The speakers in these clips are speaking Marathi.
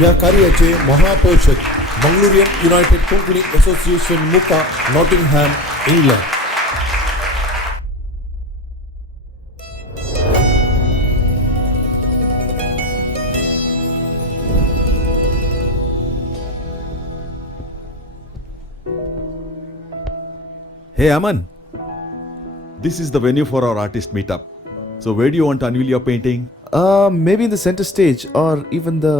या कार्याचे महापोषक बंगळुरियन युनायटेड कोंकणी असोसिएशन मुका Nottingham England. Hey Aman, this is the venue for our artist meetup. So where do you want to unveil your painting? Maybe in the center stage or even the...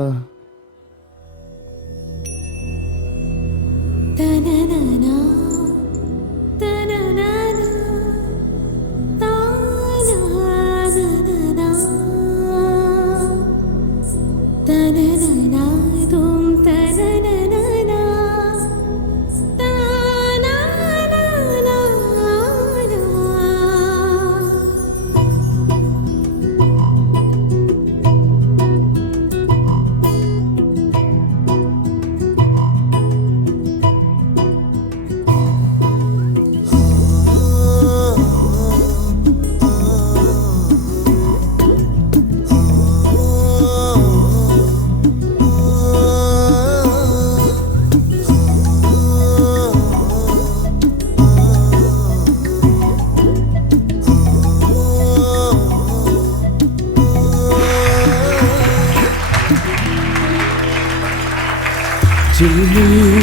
चिली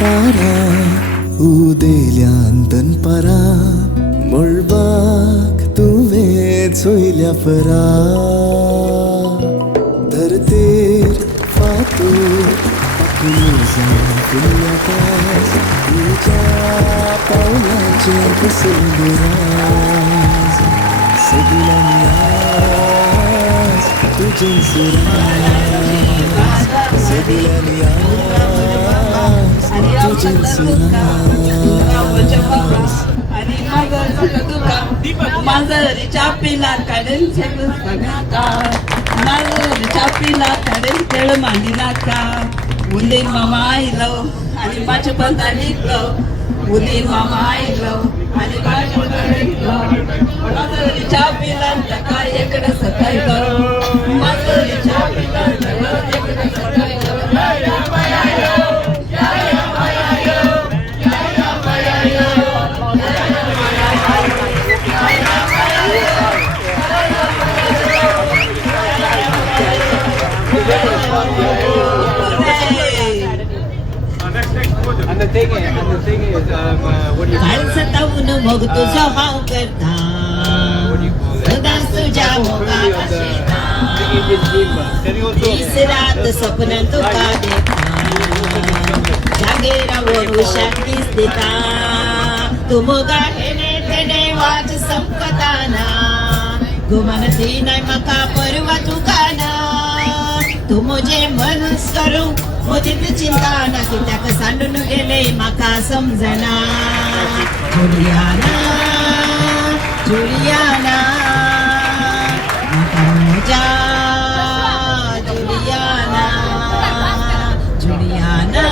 तारा उदेल्यांतन परा मुळबाक तुवें चोयल्या परा धरतेर फातूर फुल्या पास तुज्या पावलांचे बसुराज सगळ्यांनी आज तुजें सुराज सगळ्यांनी मांजरीच्या पिला काढेल मांजरीच्या पिला काढेल खेळ मांडीला का उंदीर मामा आयलो आणि माझ्या बंदा निघलो उंदीर मामा आयलो आणि माझ्या बंदा निघलो मांजरीच्या पिलांचा काय एकडे सकाळलो मांजरीच्या पिलांचा एकडे सकाळलो And the thing is, what do you call it? सतावून मग तुझा भाव करता What do you call it? सदाच तुझ्या मोगाला शेता The Indian theme. Can you also? तिसरात स्वप्न तुका देता जागेरावर शांतीच देता तू मोगा हेने तेने वाट संपताना गुमानती नाही मका परवा तुकाना तू मुझे मनस करू मोदीत चिंता ना की त्याक सांडून गेले माका समजना जुलियाना जुलियाना माका मजा जुलियाना जुलियाना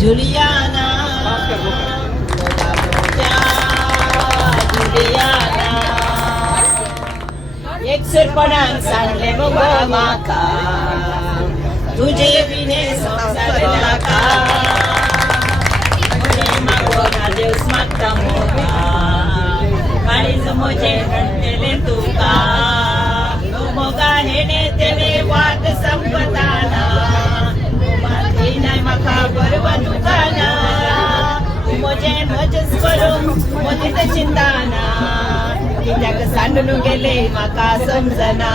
जुलियाना मजा जुलियाना एक सरपणान सांगले मग माका तुझे बिने संसार नाका मुझे मागोना देवस मागता मोगा काळीज मोजे म्हणतेले तुका तू मोगा हेने तेने वाट संपताना माती नाही माका बरवा तुकाना तू मोजे मजस करून मोदीत चिंताना कित्याक सांडून गेले माका समजना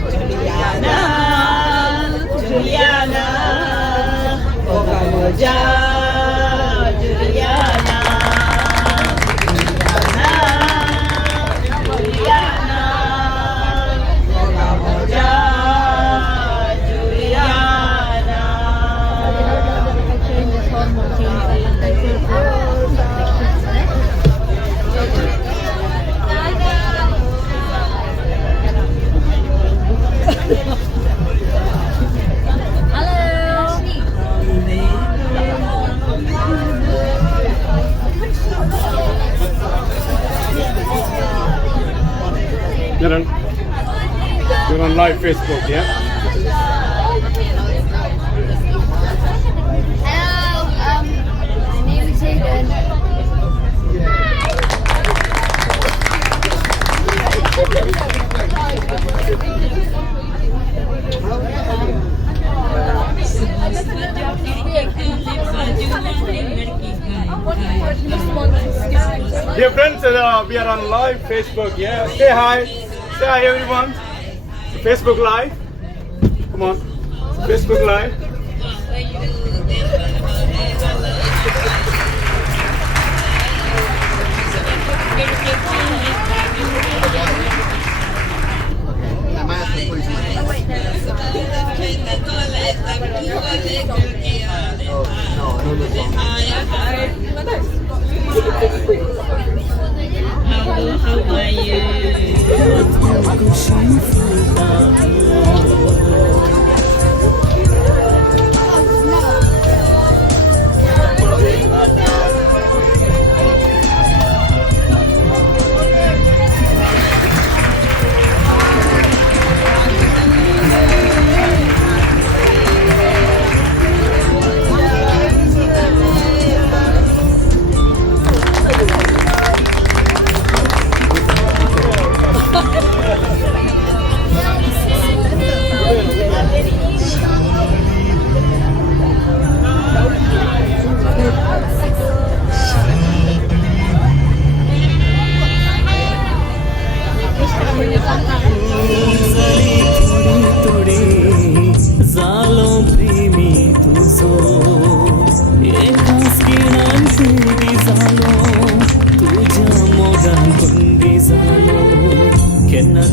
Juliana Juliana, Oga Moja, Juliana, Juliana, Oga Moja, Juliana. You're on live Facebook, yeah? Hello, my name is Hayden. Dear friends, we are on live Facebook, yeah? Say hi. Say hi, everyone. Facebook Live. Come on. Facebook Live. How are you?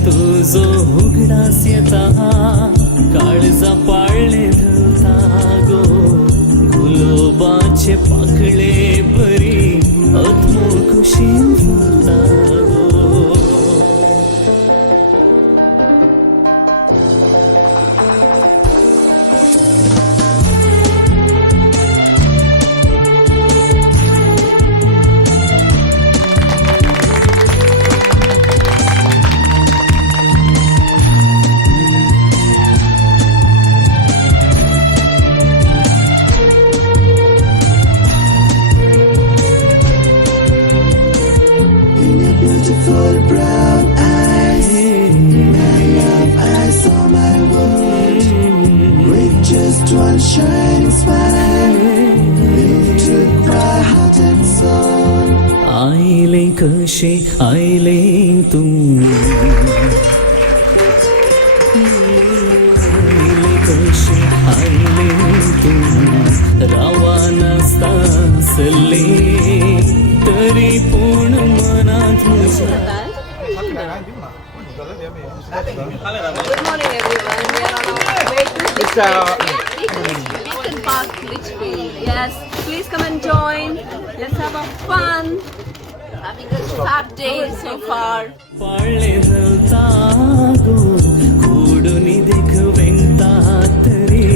तुझो उगडास येता काळजा पाळले धरता गो गुलोबाचे पाकळे बरी अथमो खुशीन फुलता गो In your beautiful brown eyes, my love, I saw my world with just one shining smile. You took my heart and soul. आईले कशे आईले तू आईले कशे आईले तू रावा नसता सल्ले तरी पूर्ण मनात तुझ्या Good morning, everyone. We are on our way to Beacon Park, Lichfield. Yes, please come and join. Let's have a fun. Having a fab day so far. पाळले धरता गो खोडूनी देखवेंता तरी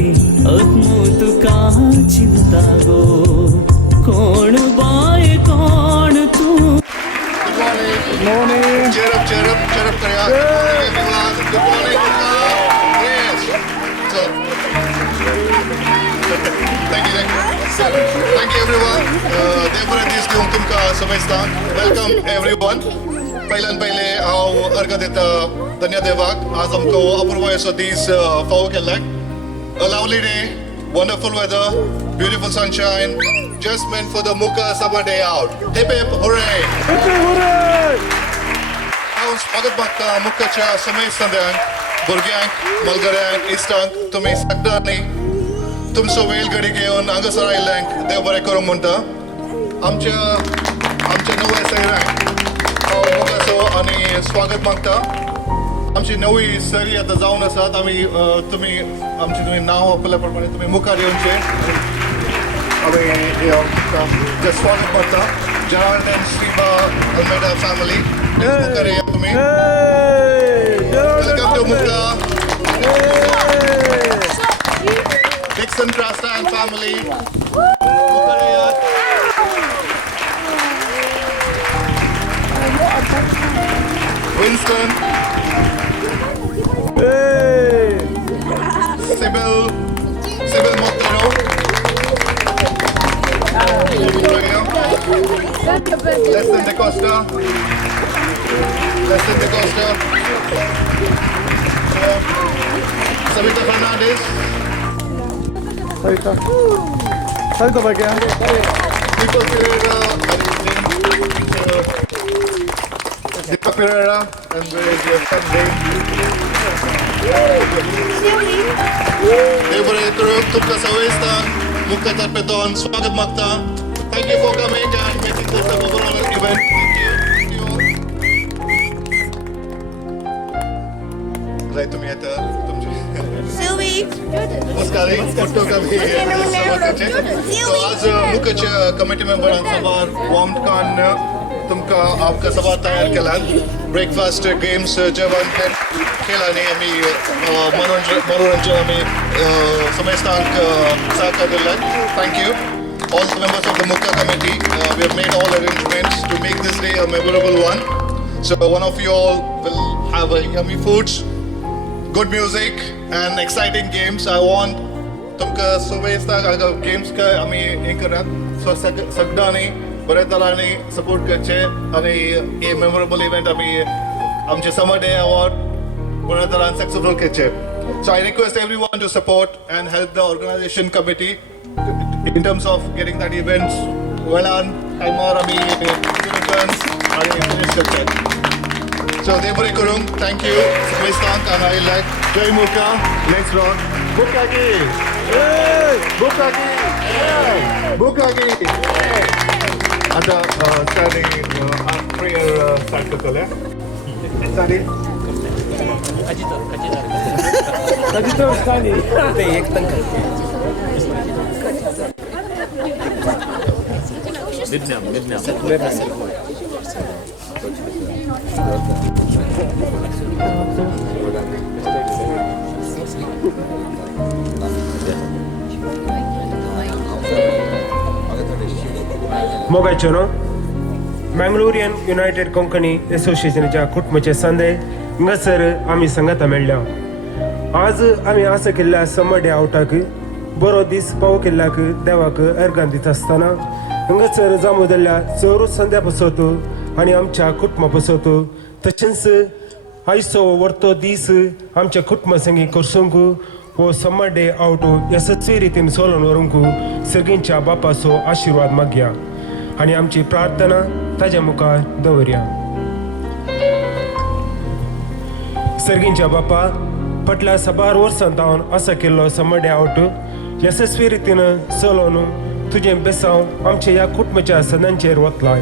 अत्मो तुका चिंता गो कोण बाय कोण तू Cheer up, Karya. Good morning, everyone. Good morning. Yes. So, thank you. Thank you, everyone. देवबरें दीस दिवंक तुमकां समजतां. Welcome, everyone. पहिल्यान पहिले हांव अर्घ दिता धन्य देवाक. आज आमकां अपूर्व असो दीस फावो केल्ल्याक. A lovely day, wonderful weather, beautiful sunshine, just meant for the Mukha summer day out. Hip hip, hooray! हांव स्वागत मागता मुखाच्या समेत संद्यांक भुरग्यांक मलगऱ्यांक इश्टांक तुमी सगळ्यांनी तुमचो वेळ घडी घेवन हांगासर आयल्ल्यांक देव बरें करूंक म्हणटा आमच्या नव्या सैरांक हांव मोगाचो आनी स्वागत मागता आमची नवी सरी आतां जावन आसात आमी तुमी नांव आपल्या प्रमाणे तुमी मुखार येवचे आमी जे स्वागत मागता जनार्दन श्रीबा अल्मेडा फॅमिली मुखार या तुमी welcome to Mukta Dixon Trasta and family मुखार येयात Winston Sibyl Montero. Leslie De Costa. Savita Fernandez. Salta para que Nico Pereira. Deepa Pereira. And where is your family? Deborah Kuruk, तुमका सवयस्ता मुख्य तर्फेतून स्वागत मागता. Thank you for coming and making this a overall event. Thank you. Right, तुम्ही आता तुमची नमस्कार फोटो कमी तो आज मुख्य कमिटी मेंबरांसमोर वॉर्म कान तुमका आपका सभा तयार केला ब्रेकफास्ट गेम्स जेवण केल्याने आम्ही मनोरंजन आम्ही समजतांक सहकार दिला. Thank you all the members of the Mukha committee. We have made all arrangements to make this day a memorable one. So one of you all will have a yummy foods, good music and exciting games. I want तुमका सोबत गेम्स का आम्ही हे करत सो सगळ्यांनी बरे तराने सपोर्ट करचे आणि हे मेमोरेबल इव्हेंट आम्ही आमचे समर डे अवॉर्ड बरे तराने सक्सेसफुल करचे. So I request everyone to support and help the organization committee in terms of getting that event well on time or आम्ही returns आणि finish करचे. So Deborah Kurung, thank you. Samaistank and I like Jai Mukha. Next round. Mukha ki. Mukha ki. Mukha ki. आता standing prayer start करतो ले. Standing. मोगाचोनो मंगलोरियन युनायटेड कोंकणी असोसिएशनच्या कुटुंबाचे संदे हांगासर आमी संगता मेळ्ळ्या. आज आमी आस केल्ल्या समर डे आवटाक बरो दीस पाव केल्ल्याक देवाक अर्गां दिता आसतना हांगासर जामोदल्ल्या चोरूच संद्या पसत आनी आमच्या कुटुंबा पसत तशेंच आयचो व्हरतो दीस आमच्या कुटुंबा संगी करसूंक हो समर डे आवट यशस्वी रितीन सोलून व्हरूंक सगळींच्या बापाचो आशिर्वाद मागया आनी आमची प्रार्थना ताज्या मुखार दवरया. सर्गींच्या बापा फाटल्या 12 वर्सां हांवें आसा केल्लो समर डे आवट यशस्वी रितीन चलोवन तुजें बेसांव आमच्या ह्या कुटुंबाच्या सदांचेर वतलाय.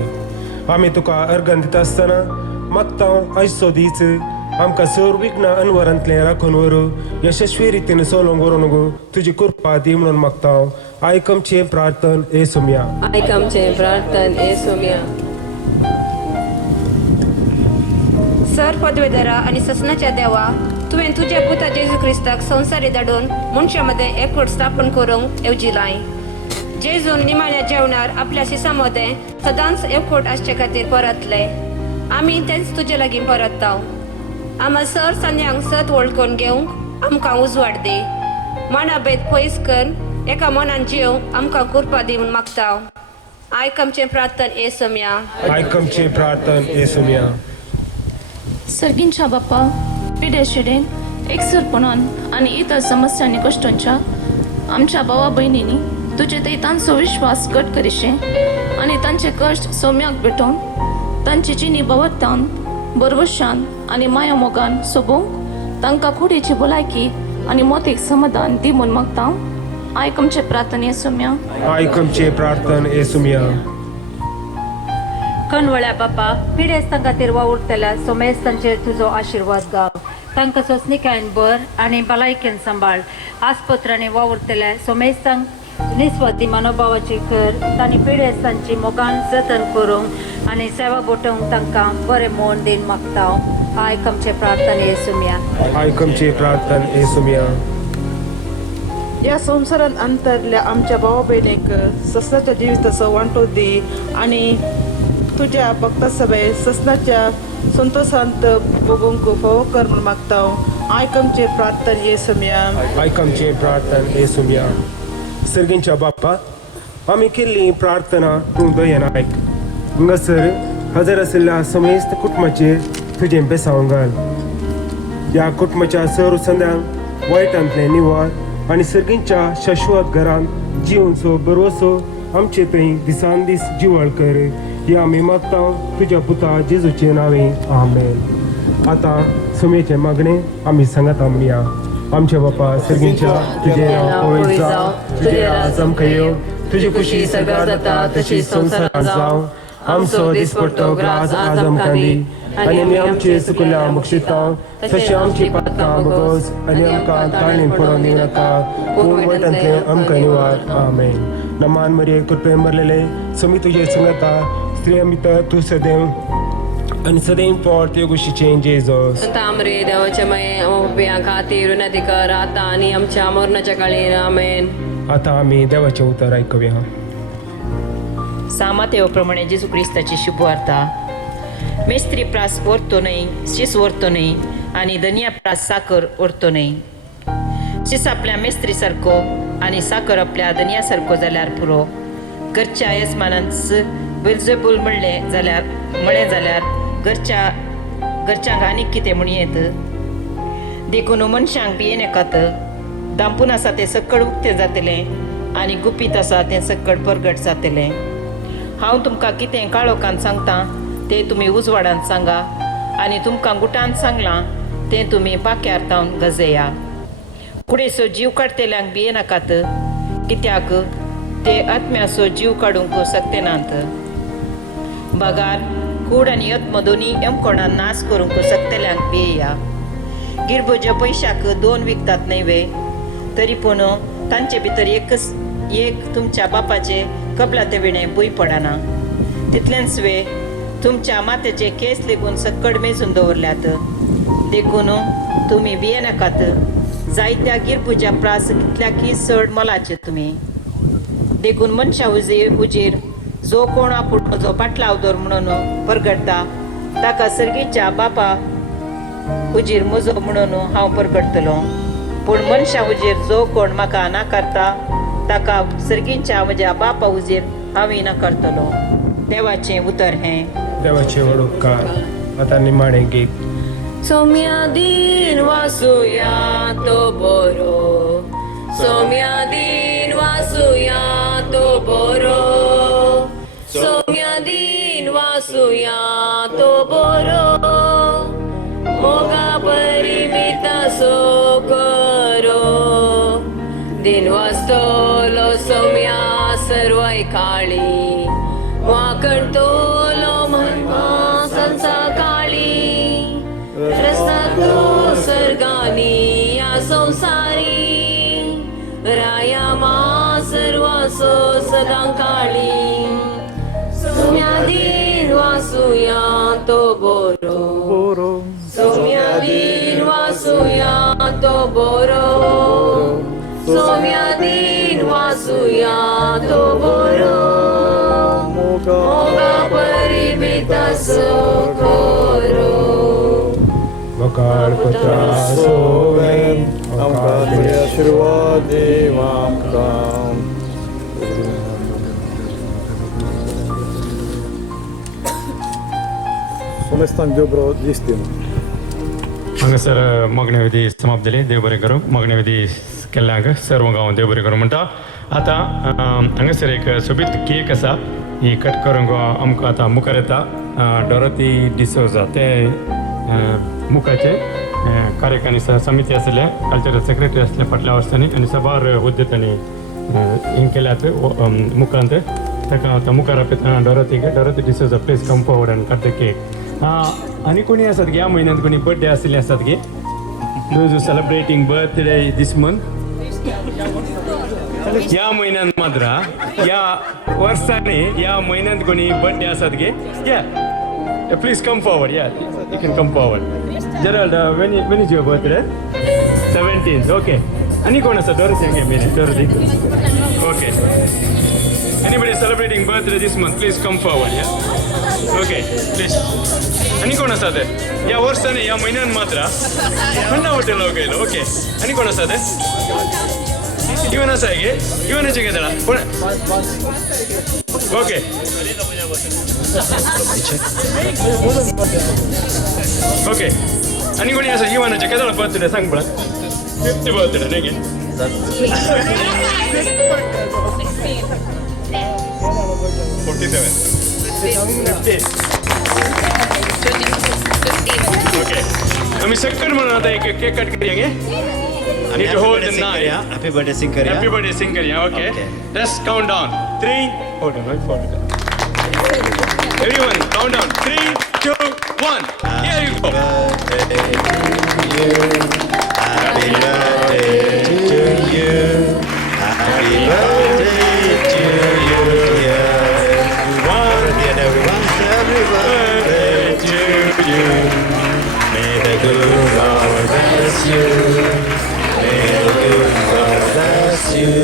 आमी तुका अर्गां दिता आसतना मागता आयचो दीस आमकां सर विघ्नां अनवरांतलें राखून व्हरूं यशस्वी रितीन चलोवंक व्हरूंक तुजी कृपा दी म्हणून मागता. आयकमचें प्रार्थन येसुम्या. आयकमचें प्रार्थन येसुम्या. सर पदवेदारा आणि ससनाच्या देवा तुवें तुज्या पुता जेजू क्रिस्ताक संवसारी धाडून मनशामध्ये एकवट स्थापन करूंक येवजिलाय. जेजून निमाण्या जेवणार आपल्या शिसा मदें सदांच एकवट आसचे खातीर परतले. आमी तेंच तुजे लागीं परतता. आम्हा सर संद्यांक सत वळखून घेवंक आमकां उजवाड दे. मना भेद पयस कर एका मनान जेवंक आमकां कृपा दिवन मागता. आयकमचें प्रार्थन येसुम्या. आयकमचें प्रार्थन येसुम्या. सर्गींच्या बाप्पा पिडेशिडेन एकसरपणान आणि इतर समस्यांनी कश्टांच्या आमच्या भावा भयणींनी तुजे ते तांचो विश्वास घट करिशे आणि तांचे कश्ट सौम्याक भेटोवन तांची जिणी भवतान बरवशान आणि माया मोगान सोबोवंक तांकां कुडीची भलायकी आणि मोतीक समाधान दी म्हूण मागता. आयकमचे प्रार्थन येसुम्या. आयकमचे प्रार्थन येसुम्या. कणवळ्या बापा पिडेस्त खातीर वावुरतल्या सोमेस्तांचेर तुजो आशिर्वाद गाव. तांकां सोंसणिकायेन बर आनी भलायकेन सांबाळ. आस्पत्रांनी वावुरतल्या सोमेस्तांक निस्वार्थी मनोभावाची कर. तांणी पिडेस्तांची मोगान जतन करूंक आनी सेवा बोटोवंक तांकां बरें मोड दिन मागता. आयकमचें प्रार्थन येसुम्या. आयकमचें प्रार्थन येसुम्या. या संवसारांत अंतरल्या आमच्या भावा भयणीक ससनाच्या जिविताचो वांटो दी आनी तुज्या भक्ता सभे ससनाच्या संतोषांत भोगूंक फावो कर म्हूण मागता. आयकमचे प्रार्थना येसुम्या आयकमचे प्रार्थना येसुम्या सर्गींच्या बाप्पा आम्ही केल्ली प्रार्थना तूं दयेन आयक हांगासर हजर आशिल्ल्या समेस्त कुटुंबाचे तुजें बेसांव घाल ह्या कुटुंबाच्या सर्व संद्यांक वायटांतले निवार आनी सर्गींच्या शाश्वत घरांत जिवनचो बरोसो आमचे थंय दिसान दीस जिवळ कर ही आमी मागता तुज्या पुता जेजूचे नांवें आमेन. आतां सुमेचे मागणे आमी सांगात म्हणया. आमचे बापा सर्गींच्या तुजें नांव पवित्र जावं, तुजें राज आमकां येवं, तुजी खुशी सगळ्या जाता तशी संवसारांत जावं. आमचो दिसपट्टो ग्रास आज आमकां दी आनी आमी आमचे चुकल्या मुक्षिता तशें आमची पातकां बगोस आनी आमकां ताळणेन पडोवन दिनाका पूण वायटांतले आमकां निवार आमेन. नमान मरिये कृपेन भरलेले समी तुजे संगता स्त्री भितर तूं सदैव आनी सदैव पोट त्यो गोश्टीचे जेजूस. तामरे देवाचे माये खातीर विनंती कर आता आणि आमच्या मरणाच्या काळी आमेन. आतां आमी देवाचें उतर आयकुया. सामातेवप्रमाणे जेजू क्रिस्ताची शुभवार्ता. मेस्त्री प्रास व्हरतो न्हय, शीस व्हरतो न्हय आनी धनिया प्रास साकर व्हरतो न्हय. शीस आपल्या मेस्त्री सारको आनी साकर आपल्या धनिया सारको जाल्यार पुरो. घरच्या येजमानांच बेल्जेबूल म्हणलें जाल्यार घरच्यांक आनीक कितें म्हूण येत. देखून मनशांक भियेन येकात. दांपून आसा तें सकड उक्तें जातलें आनी गुपीत आसा तें सकड परगट जातलें. हांव तुमकां कितें काळोखान सांगता तें तुमी उजवाडांत सांगा आनी तुमकां गुटांत सांगलां तें तुमी पाक्यार तावन गजया. कुडेसो जीव काडटेल्यांक भियेनाकात कित्याक ते आत्म्याचो जीव काडूंक शकते नात. बगार कूड आनी आत्म दोनी एमकोणान नाश करूंक शकतल्यांक भियेया. गिरबोज्या पयशाक दोन विकतात न्हय तरी पूण तांचे भितर एक तुमच्या बापाचे कबलाते विणें भूंय पडना. तितलेंच वे तुमच्या मातेचे केस लेगून सकड मेजून दवरल्यात. देखून तुमी भियेनाकात. जायत्या गिरबुज्या प्रास कितल्याकी चड मोलाचे तुमी. देखून मनशा हुजीर जो कोण आपूण म्हजो पाटलाव दवर म्हणून परगडटा ताका सर्गीच्या बापा हुजीर म्हजो म्हणून हांव परगडटलो. पूण मनशा हुजीर जो कोण म्हाका नाकारता ताका सर्गीच्या म्हज्या बापा हुजीर हांवें नाकारतलो. देवाचें उतर हें. देवाचे व्हड उपकार. आतां निमाणें गीत. सौम्या दिन वासुया तो बरो, सौम्या दिन वासुया तो बरो, सौम्या दिन वासुया तो बरो, मोगा परिमिता सो करो. दिन वाचतलो सौम्या सर्वय काळी, वाकडतलो महिमा संसा काळी. रस्ता सर्गानी या संसारी, राया मा सर्वासो सदां काळी. सौम्या दिन वासुया तो बरो, सौम्या दिन वासुया तो बरो, सौम्या दिन वासुया तो बरो, मोगा परिमिता सो करो. वकार पुत्रा सोवेन आमकां तुजे आशिर्वाद देव आमकां. सोमेस्तांक देव बरो दीस दिवं. हांगासर मगणे विधी समाप्त जाली. देव बरें करूं. मगणे विधी केल्ल्यांक सर्व गांव देव बरें करूं म्हणटा. आतां हांगासर एक सोबीत केक आसा ही कट करूंक आमकां आतां मुखार येता डॉरोथी डिसोजा. ते मुखाचे कार्यकारिणी समिती आसले कल्चरल सेक्रेटरी आसले फाटल्या वर्सांनी आनी सभार हुद्दे तांणी हें केल्यात मुखांत. ताका आतां मुखार आपयता Dorothy D'Souza. Please come forward and cut the cake. आनी कोणी आसात गे ह्या म्हयन्यांत कोणी बर्थडे आसले आसात गे? Those who celebrating birthday this month. ह्या म्हयन्यांत मात्र ह्या वर्सांनी ह्या म्हयन्यांत कोणी बर्थडे आसात गे? या प्लीज कम फॉवर्ड. या you can come forward. Gerald, when is your birthday? 17th. Okay. Any कोण आसा? Dorothy. Okay. Anybody celebrating birthday this month? Please come forward. Yeah. Okay please आणि कोण आसा ते या वर्साने या महिन्यान मात्र खंडा हॉटेल गेलो ओके आणि कोण आसा ते इवन आसा गे इवनाचे गे जाणा पण ओके ओके आणि कोणी आसा इवनाचे केदळा बर्थडे सांग पळा 50th बर्थडे नाही गे 47 ओके आम्ही सेकंड म्हणून आता एक केक कट करूया आणि to hold the knife happy birthday sing करूया हॅपी बर्थडे सिंग करूया okay let's count down 3 hold on 4 everyone count down 3 2 1 here you go Happy birthday to you. Happy birthday to you, dear everyone. Happy birthday to you. May the good God bless you. May the good God bless you.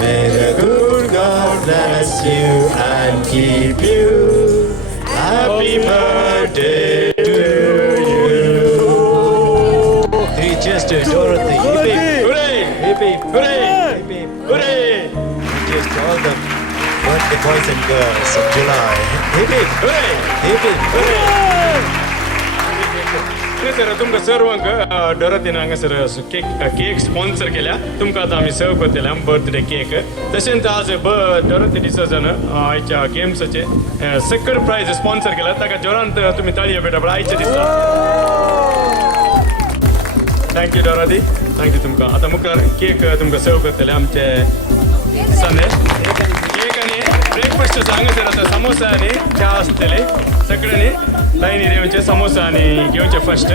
May the good God bless you and keep you. Happy birthday to you. Cheers to Dorothy. Hooray! Hip hip. Hooray! Hip hip. Hooray! Cheers to all the birthday boys and girls of July. Hip hip. Hooray! Hip hip. Sir तुमकां सर्वांक डोरातीन हांगासर केक स्पॉन्सर केल्या तुमकां आतां आमी सर्व करतले बर्थडे केक तशेंच आज डोराती डिसोजान आयच्या गेम्साचे सेकंड प्रायज स्पॉन्सर केला ताका जोरांत तुमी ताळयो भेटा पण आयचे दिसता थँक्यू डोराती थँक्यू तुमकां आतां मुखार केक तुमकां सर्व करतले आमचे सने केक आनी ब्रेकफास्ट हांगासर आतां समोसा आनी च्या आसतले सगळ्यांनी लायनीर येवचे समोसा आनी घेवचे फर्स्ट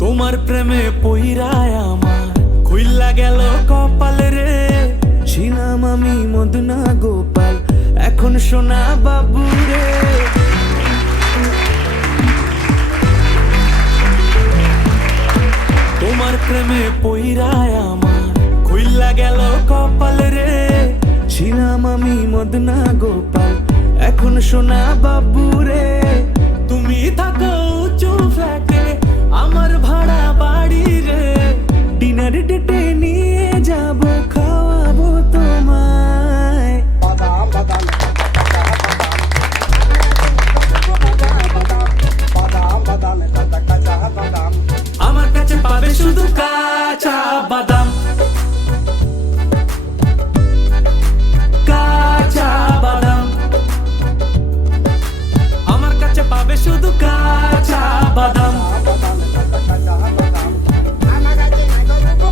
তোমার প্রেমে পইরায় আমার খুইলা গেল কপাল রে, ছিলাম আমি মদনা গোপাল, এখন সোনা বাবু রে। তোমার প্রেমে পইরায় আমার খুইলা গেল কপাল রে, ছিলাম আমি মদনা গোপাল, এখন সোনা বাবু রে। তুমি থাকো উঁচু ফ্ল্যাটে, আমার ভাড়া বাড়ি রে, ডিনার ডেটে নিয়ে যাব, খাওয়াবো তোমায়। আমার কাছে পাবে শুধু কাঁচা বাদাম, কাঁচা বাদাম। আমার কাছে পাবে শুধু কাঁচা বাদাম,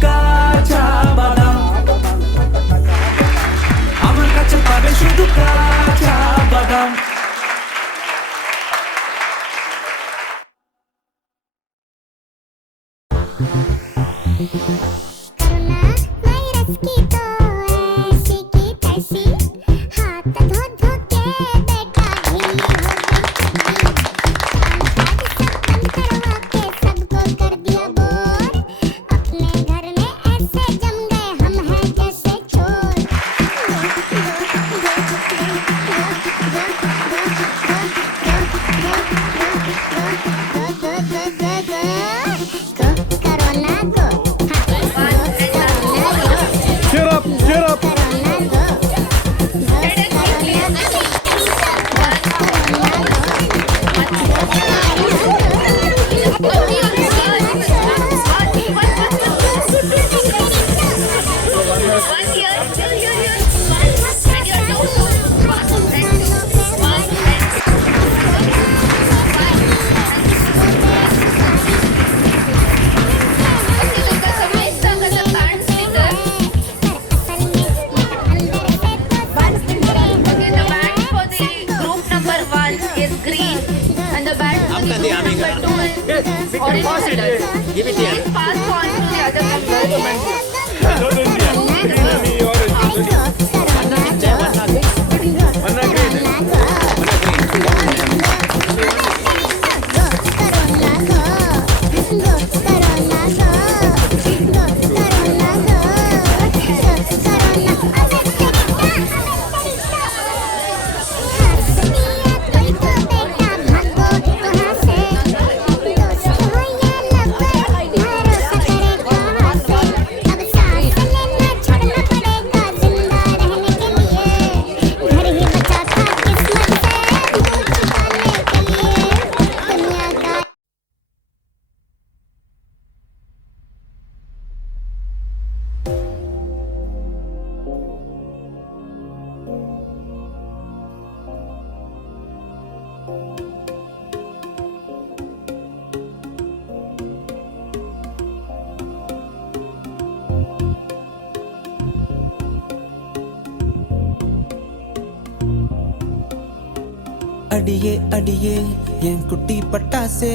কাঁচা বাদাম। আমার কাছে পাবে শুধু কাঁচা বাদাম। Give it here. Pass on to the other members. அடியே அடியே என் குட்டி பட்டாசே,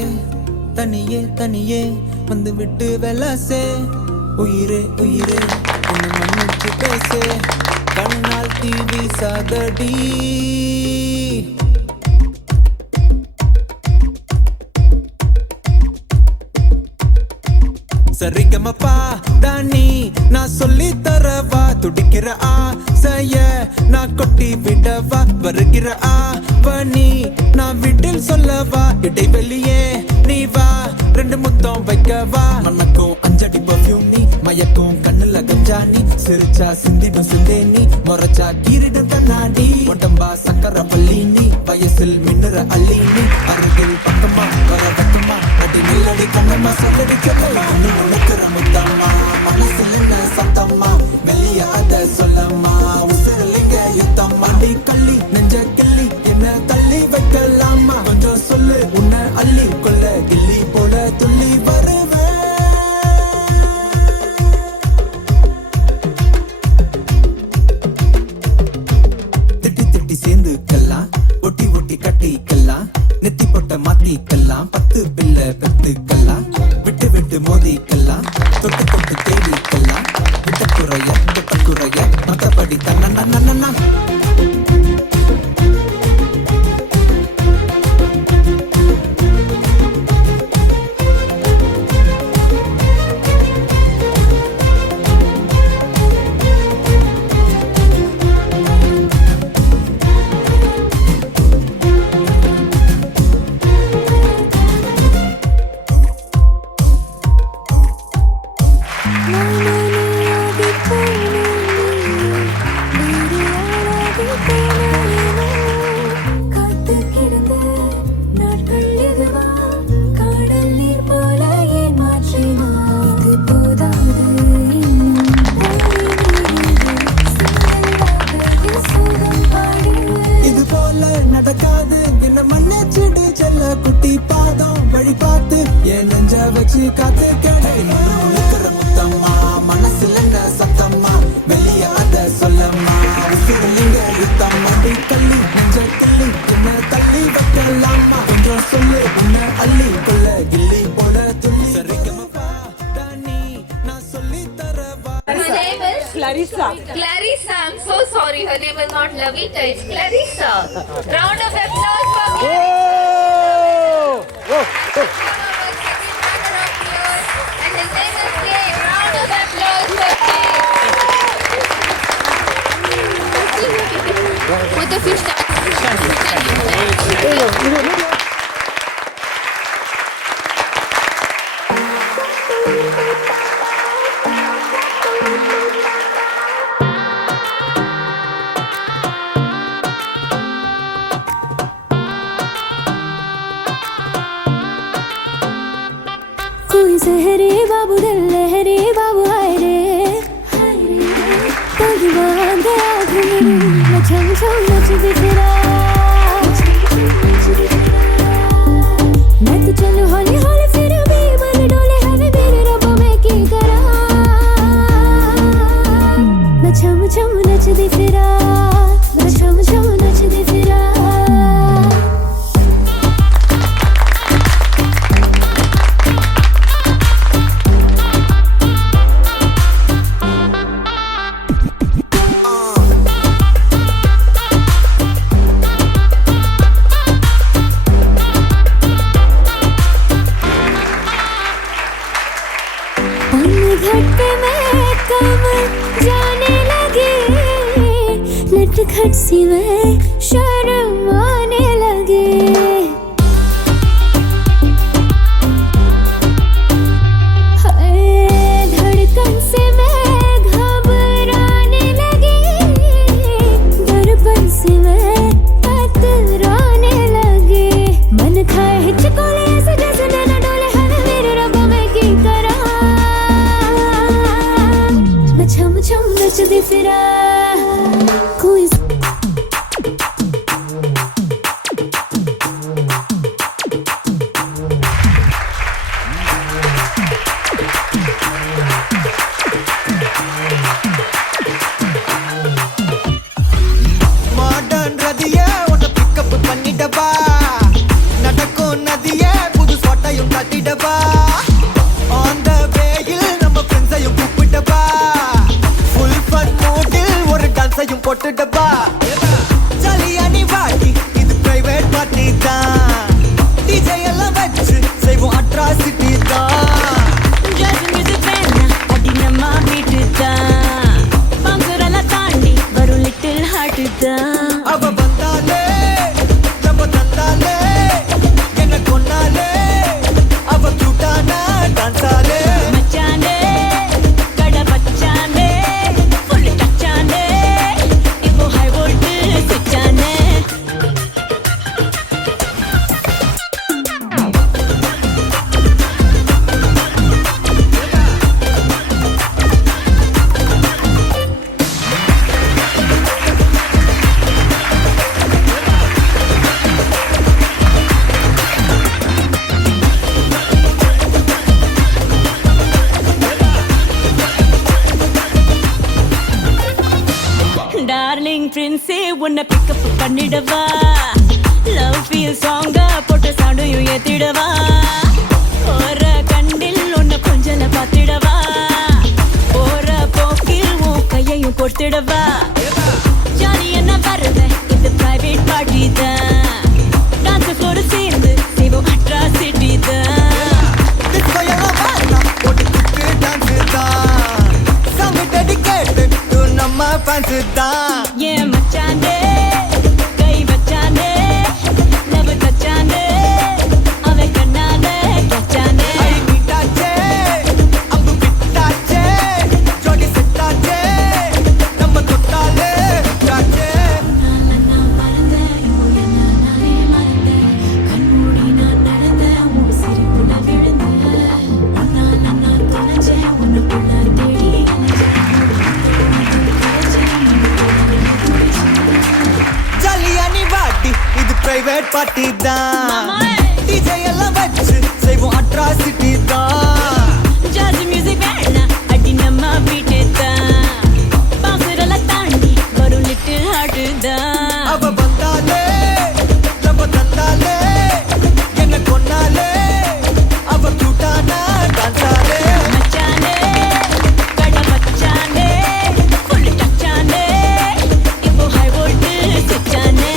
தனியே தனியே வந்து விட்டு வெலாசே, உயிரே உயிரே உன்னை மன்னிச்சு பேசே, கண்ணால் தீவி சாதடி. சரிகமப்பா தானி நான் சொல்லி தரவா, துடிக்கிற ஆசைய நான் கொட்டி விடவா, வருகிற ஆவணி நான் வீட்டில் சொல்லவா, இடைவெளியே நீ வா, ரெண்டு முத்தம் வைக்கவா, மனக்கும் அஞ்சடி பர்ஃபியூம் நீ, மயக்கும் கண்ணுல கஞ்சா நீ, சிரிச்சா சிந்திடும் சிந்தேனி, முறைச்சா கீரிடும் கண்ணாடி, உடம்பா சக்கர பள்ளி நீ, வயசில் மின்னுற அள்ளி நீ, அருகில் பக்கமா வர பக்கமா, அடி நில்லடி கண்ணம்மா சொல்லடி சொல்லலாம், உனக்குற முத்தம்மா, மனசில் என்ன சத்தம்மா, மெல்லிய மத்தபடி தன்னா காத்து கடை முழுக்கிற முத்தம்மா மனசுலங்க சத்தம்மா வெளிய அத சொல்லம்மா உசுரலிங்க யுத்தம்மா கள்ளி நெஞ்ச கிள்ளி என்ன தள்ளி வைக்கலாமா கொஞ்சம் சொல்லு உன்ன அள்ளி கொள்ள கிள்ளி போல துள்ளி சரிகமப்பா தானி நான் சொல்லி தரவா. Her name is Clarissa. Clarissa, I'm so sorry. Her name is not Lavita, it's Clarissa. Round of applause for me. And his name is Kay. Round of applause for Kay. With the fish tank. कोई सहरे बाबू दिल लहरे बाबू हाय रे भगवान गया मैं छम छम नचदी फिरा मैं तो चलूं हौली हौली फिर भी मन डोले हवे मेरे रब मैं की करा मैं छम छम नचदी फिरा मैं छम छम नचदी फिरा घट में कमर जाने लगे लट खट सी में शर्म आने लगे धड़कन से मैं घबराने लगी दर्पण से मैं कतराने लगे मन खाए हिचकोले ऐसे जैसे नैना डोले हवे मेरे रब में की करा छम छम नचदी फिरा कोई மாடர்ன் ரதியே உன்னை பிக்கப் பண்ணிடவா நடக்கும் நதியே புது சொட்டையும் கட்டிடவா ஆன் த வேயில் நம்ம ஃப்ரெண்ட்ஸையும் கூப்பிட்டவா ஃபுல் ஃபன் மூடில் ஒரு டான்ஸையும் போட்டுடவா ஜாலியா நீ வாடி இது பிரைவேட் பார்ட்டி தான் டிஜே எல்லாம் வச்சு செய்வோம் அட்ராசிட்டி தான் ஜாஸ் மியூசிக் வேணா அடி நம்ம பீட்டு தான் பம்பரெல்லாம் தாண்டி வரும் லிட்டில் ஹார்ட் தான் அவ வந்தாலே நம்ம தந்தாலே என்ன கொன்னாலே அவ கியூட்டானா டான்ஸாலே மச்சானே கட பச்சானே ஃபுல் டச்சானே இப்போ ஹை வோல்ட் சுச்சானே டார்லிங் பிரின்ஸே உன்னை பிக்கப் பண்ணிடவா லவ் ஃபீல் சாங்கா போட்டு சாண்டையும் ஏத்திடவா ஒரு கண்டில் உன்னை கொஞ்சல பார்த்திடவா போற போக்கில் உன் கையை உன்னையும் கொடுத்துடவா ஜாலி என்ன வருது இது பிரைவேட் பார்ட்டி தான் டான்ஸ் ஃப்ளோர் சேர்ந்து செய்வோம் அட்ராசிட்டி தான் ஏன் மச்சானே கை வச்சானே லவ் தச்சானே அவன் கண்ணாலே கச்சானே பிரைவேட் பார்ட்டி தான் டிஜே எல்லாம் வச்சு செய்வோம் அட்ராசிட்டி தான் ஜாஸ் மியூசிக் வேணா அடி நம்ம வீட்டே தான் பாசுரெல்லாம் தாண்டி வரும் லிட்டில் ஹார்ட் தான் அவ வந்தாலே நம்ம தந்தாலே என்ன கொன்னாலே அவ கூட்டானா டான்ஸாலே மச்சானே கட மச்சானே ஃபுல் டச்சானே இப்போ ஹை வோல்ட் சுச்சானே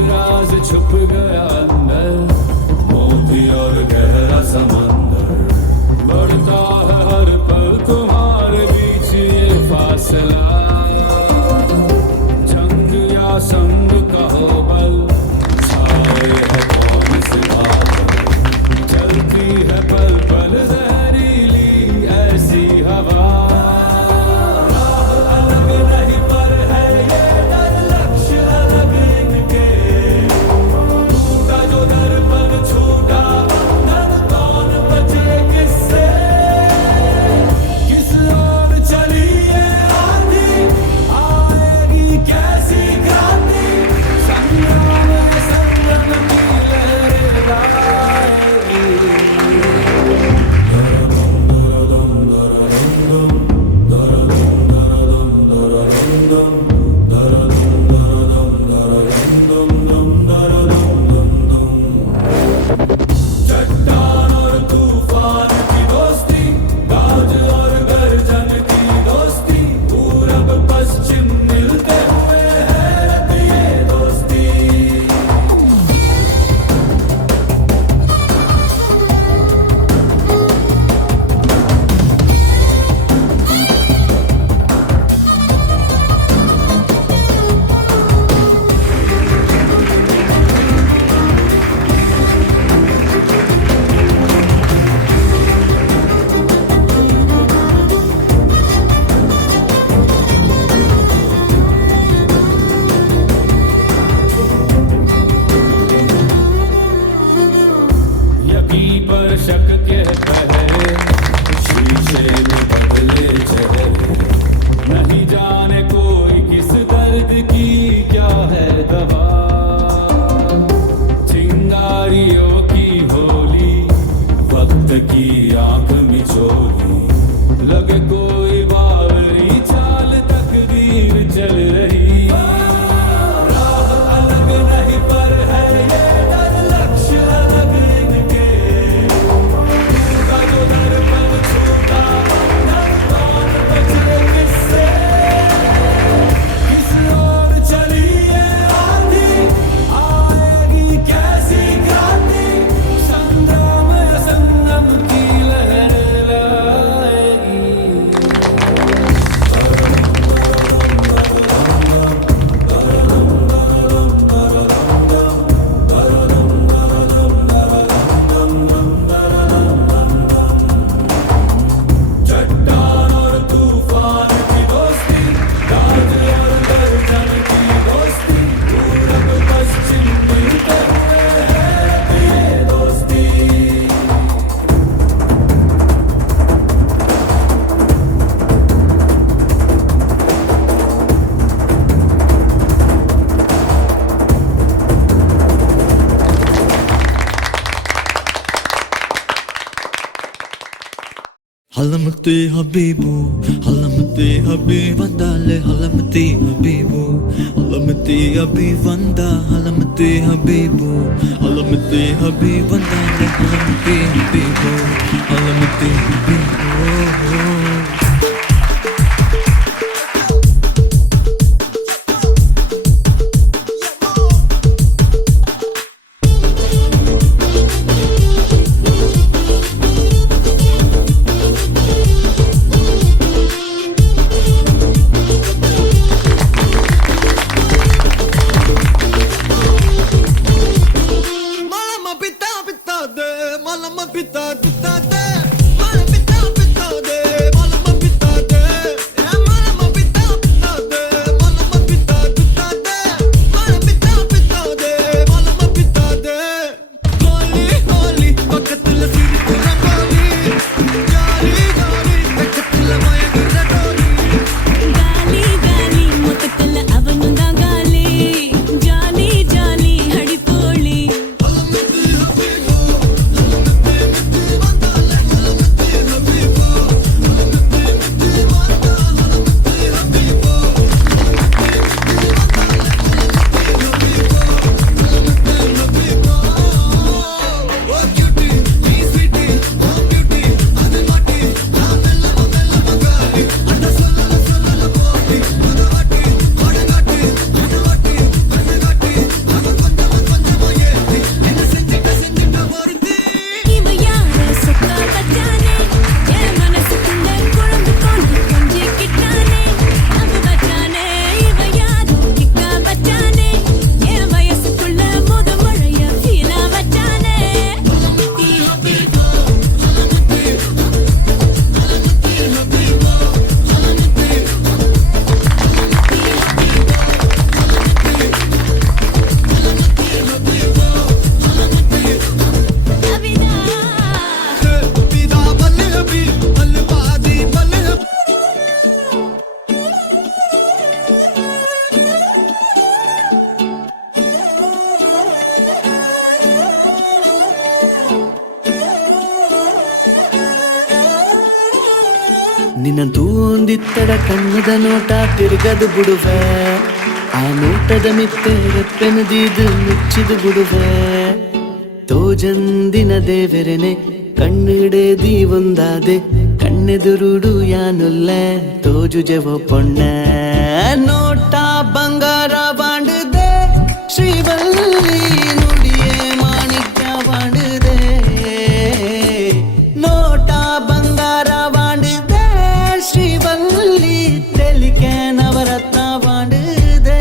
राज छुप गया अंदर मोती और गहरा समंदर बढ़ता है हर पल तुम्हारे बीच ये फासला जंग या संग कहो बल छाए है कौन से बादल चलती है पल पल जहरीली ऐसी हवा अलग नहीं पर है ये डर लक्ष्य अलग इनके जो दर्पण छूटा नर कौन बचे किससे किस ओर चली ये आंधी Halamati Habibu, Halamati Habibandale, Halamati Habibu, Halamati Habibanda, Halamati Habibu, Halamati Habibandale, Halamati Habibu, Halamati Habibu. ನಿನ್ನಂತೂ ಒಂದಿತ್ತಡ ಕಣ್ಣದ ನೋಟ ತಿರುಗದು ಬಿಡುವೆ ಆ ನೋಟದ ಮಿತ್ತೆ ರೆಪ್ಪೆನದಿದು ಮುಚ್ಚಿದು ಬಿಡುವೆ ತೋಜಂದಿನ ದೇವರನೆ ಕಣ್ಣಿಡೇದಿ ಒಂದಾದೆ ಕಣ್ಣೆದುರುಡು ಯಾನುಲ್ಲೆ ತೋಜುಜೆವೋ ಪೊಣ್ಣ ನೋಟ ಬಂಗಾರ ಬಾಂಡುದೆ ಶ್ರೀವಲ್ಲಿ ನುಡಿಯೇ ಮಾಣಿಕ್ಯ ಬಾಂಡುದೆ ನೋಟ ಬಂಗಾರ ಬಾಂಡುದೆ ಶ್ರೀವಲ್ಲಿ ತೆಲಿಕೆ ನವರತ್ನ ಬಾಂಡುದೆ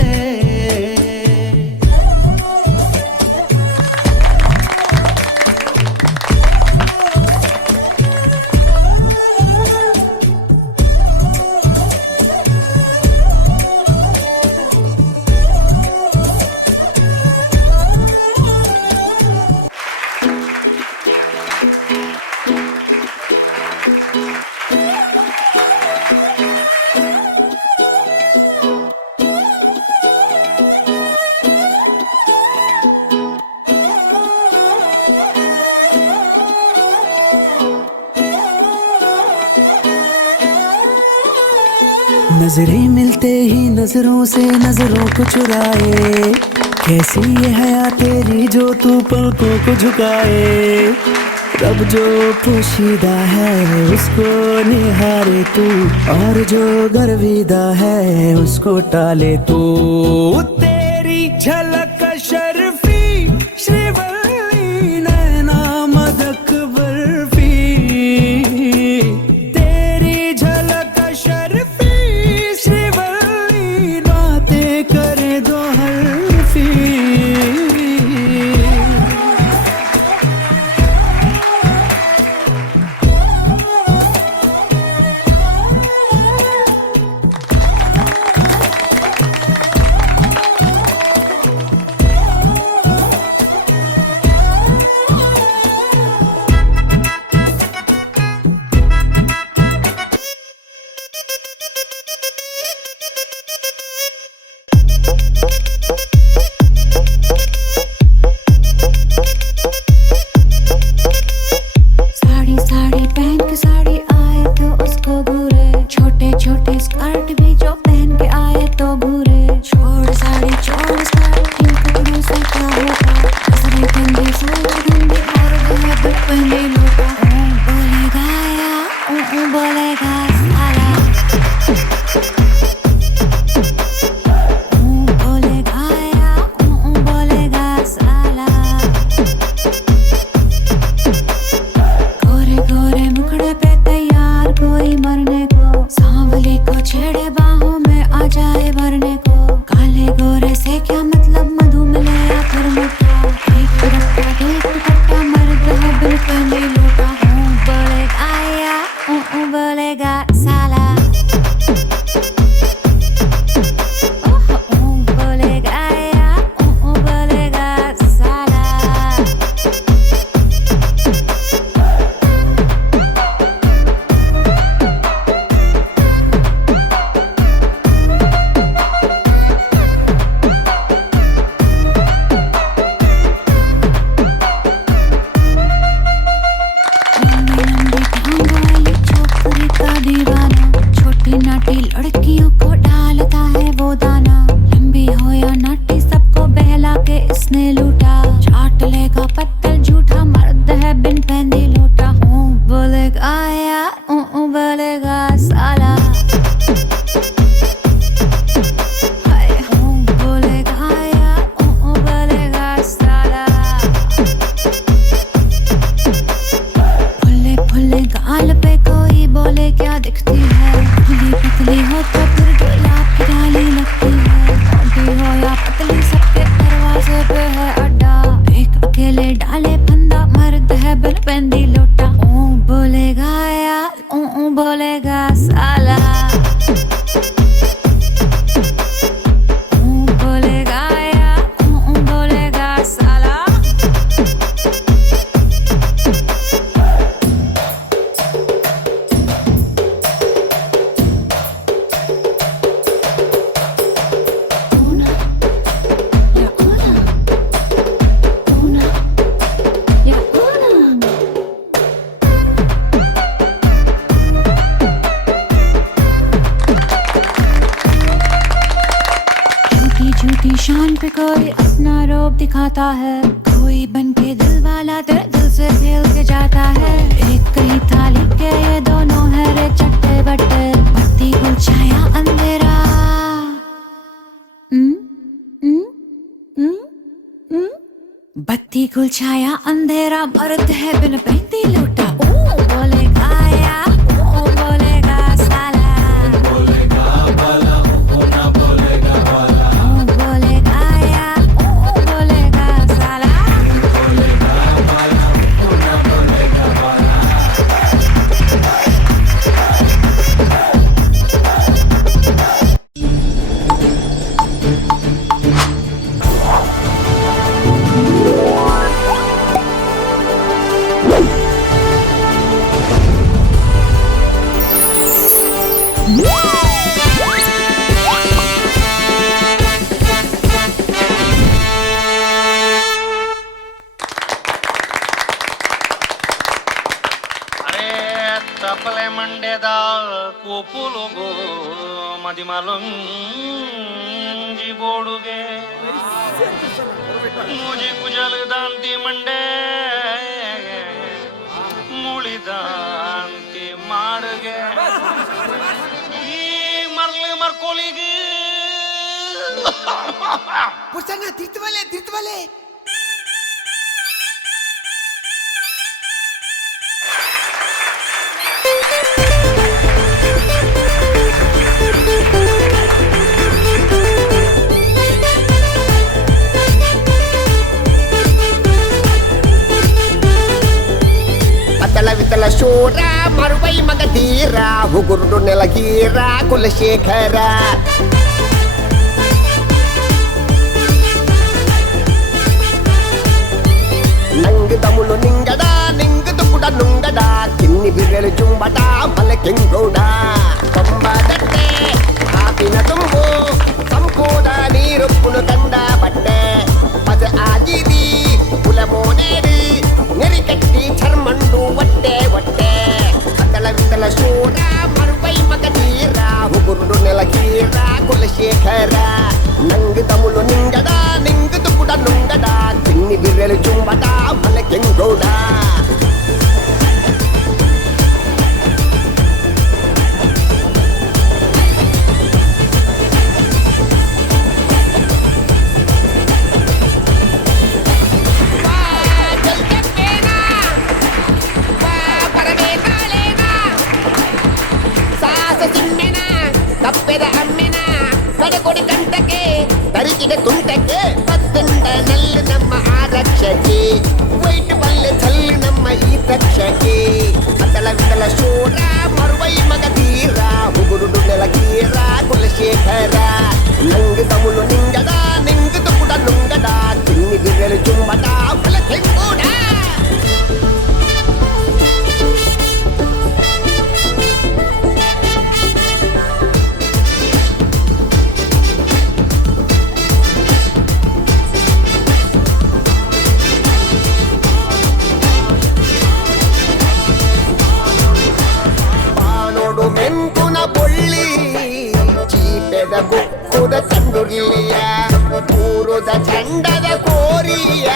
नजरें मिलते ही नजरों से नजरों को चुराए कैसी ये हया तेरी जो तू पलकों को झुकाए रब जो पोशीदा है उसको निहारे तू और जो गर्विदा है उसको टाले तू तेरी झलक शर्फी श्रीवल्ली नैना मदक बर्फी तेरी झलक शर्फी श्रीवल्ली बातें करे दो हल्फी कोई अपना रूप दिखाता है, कोई बन के दिल वाला तेरे दिल से खेल के जाता है। एक कहीं थाली के ये दोनों है रे चट्टे बट्टे, बत्ती गुल छाया अंधेरा। बत्ती गुल छाया अंधेरा, मर्द है बिन पैंती लूटा। बोलेगा या बोलेगा साला, बोलेगा बाला ना बोलेगा बाला, बोलेगा या बोलेगा साला, बोलेगा बाला ना बोलेगा बाला। ತಪ್ಪಲೆ ಮಂಡ್ಯದ ಕೋಪುಲುಗೋ ಮದಿಮಲಂಜಿ ಬೋಡುಗೆ ಮುಜಿ ಕುಜಲದಂತಿ ಮಂಡೆ ಮುಳಿದಂತಿ ಮಾಡುಗೆ ಈ ಮರ್ಲಿ ಮರ್ಕೋಲಿಗೆ ಪುಸ್ತಕ ತಿರ್ತವಲೆ అతల వితల శూర మరువై మగధీర ఉగురుడు నెలగీర కులశేఖర నంగు తములు నింగడా నింగుదు కూడా నుంగడా కిన్ని బిర్రెలు చుంబట పలకెంగుడా కొంబదట్టే ఆపిన తుంబు సంపూడ నీరుప్పును కండ బట్టే పద ఆజిది కులమోనేడి నెరికట్టి చర్మండు వట్టే వట్టే అతల వితల శూర మరువై మగధీర ఉగురుడు నెలగీర కులశేఖర నంగు తములు నింగడా నింగుదు కూడా నుంగడా కిన్ని బిర్రెలు చుంబట పలకెంగుడా తప్పెద అమ్మిన కడకొడి కంటకే తరికిన తుంటకే పత్తండ నల్లు నమ్మ ఆరక్షకి వైట్ పల్లె చల్లి నమ్మ ఈ రక్షకి అతల వితల శూర మరువై మగధీర ఉగురుడు నెలగీర కులశేఖర నంగు తములు నింగడా నింగుదు కూడా నుంగడా కిన్ని బిర్రెలు చుంబట పలకెంగుడా మెంకున పొళ్ళి చీపెద కుక్కుద చండుగిలియ పూరుద చండద కోరియ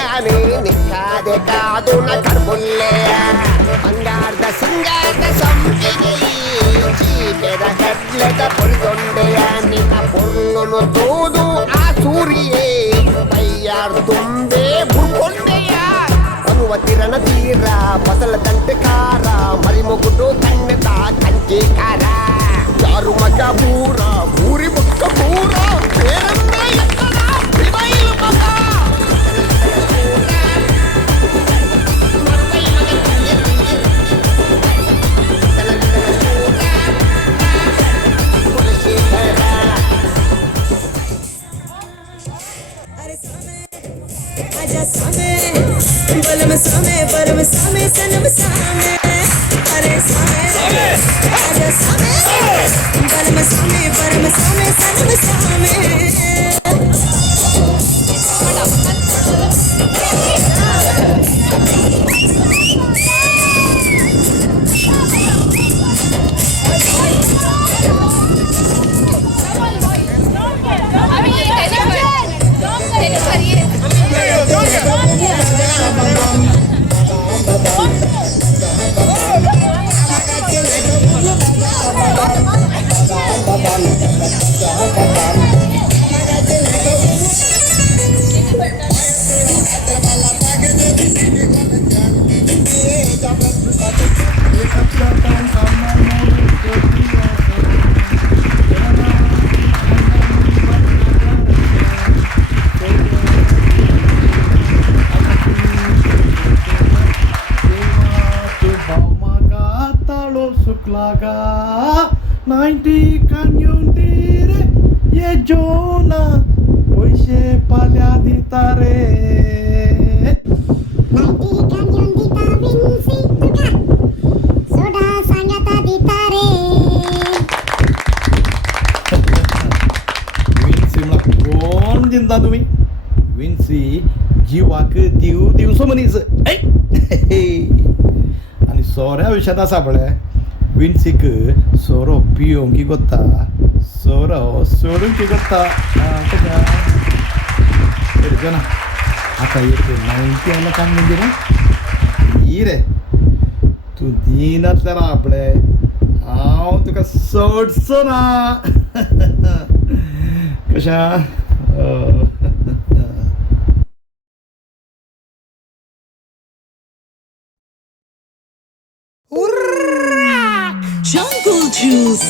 నిక్కాದೆ కాదు న కర్బుల్లెయ అంగార్ద సింగార్ద సంపిగి చీపెద కట్లెద పొల్గొండెయ నిన్న పొర్లును తోదు ఆ సూరియే పయ్యార్ తుంబే బుర్కొండెయ అనువతిరణ తీర బసల దంటే కార మరి మొగుడు కన్నెత కంచి కార చారు మగ బూర బూరి బుక్క బూర పేరన్న ఎత్తన వివైలు మగ आजा सामे बलम सामे परम सामे सनम सामे अरे सामे आजा सामे बलम सामे परम सामे सनम सामे अभी paga 90 kanyundire ye jona poise palya ditare सोडा सांगता दितारे विन्सी म्हणा कोण दिनता तुम्ही विन्सी जीवाक दिव दिवसो मनीस आणि सोऱ्या विषयात आसा पळय विन्सीक सोरो पिवंक की कोत्ता सोरो सोडूंक की कोत्ता ना आता एक 90 आला काम म्हणजे रे रे तू दिनातल्या आपले हांव तुका सोडचो ना कशा Jungle juice.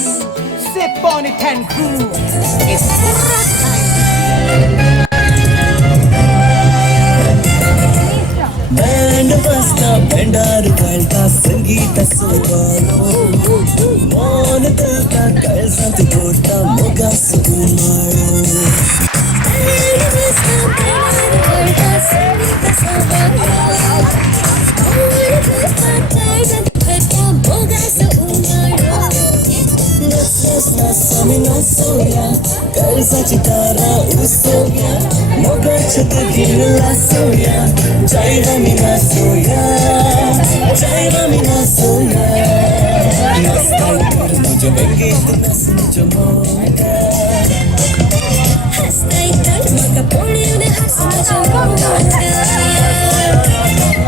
Sip on it and groove. It's band बजता भंडार का संगीत सोबालो मौन का कळसात गोटा मोगा सुमारो बैंड बजता भंडार का संगीत सोबालो मौन का कळसात गोटा मोगा सुमारो नसमी नसोया कळसाची तारा उसोया मोगाच्या तगिरला सोया जय रमीना सोया जय रमीना सोया नस्ताई कर मुझे बेगेत नस मुझे मोगा हस्ताई कर मका पोळी उने हस मुझे मोगा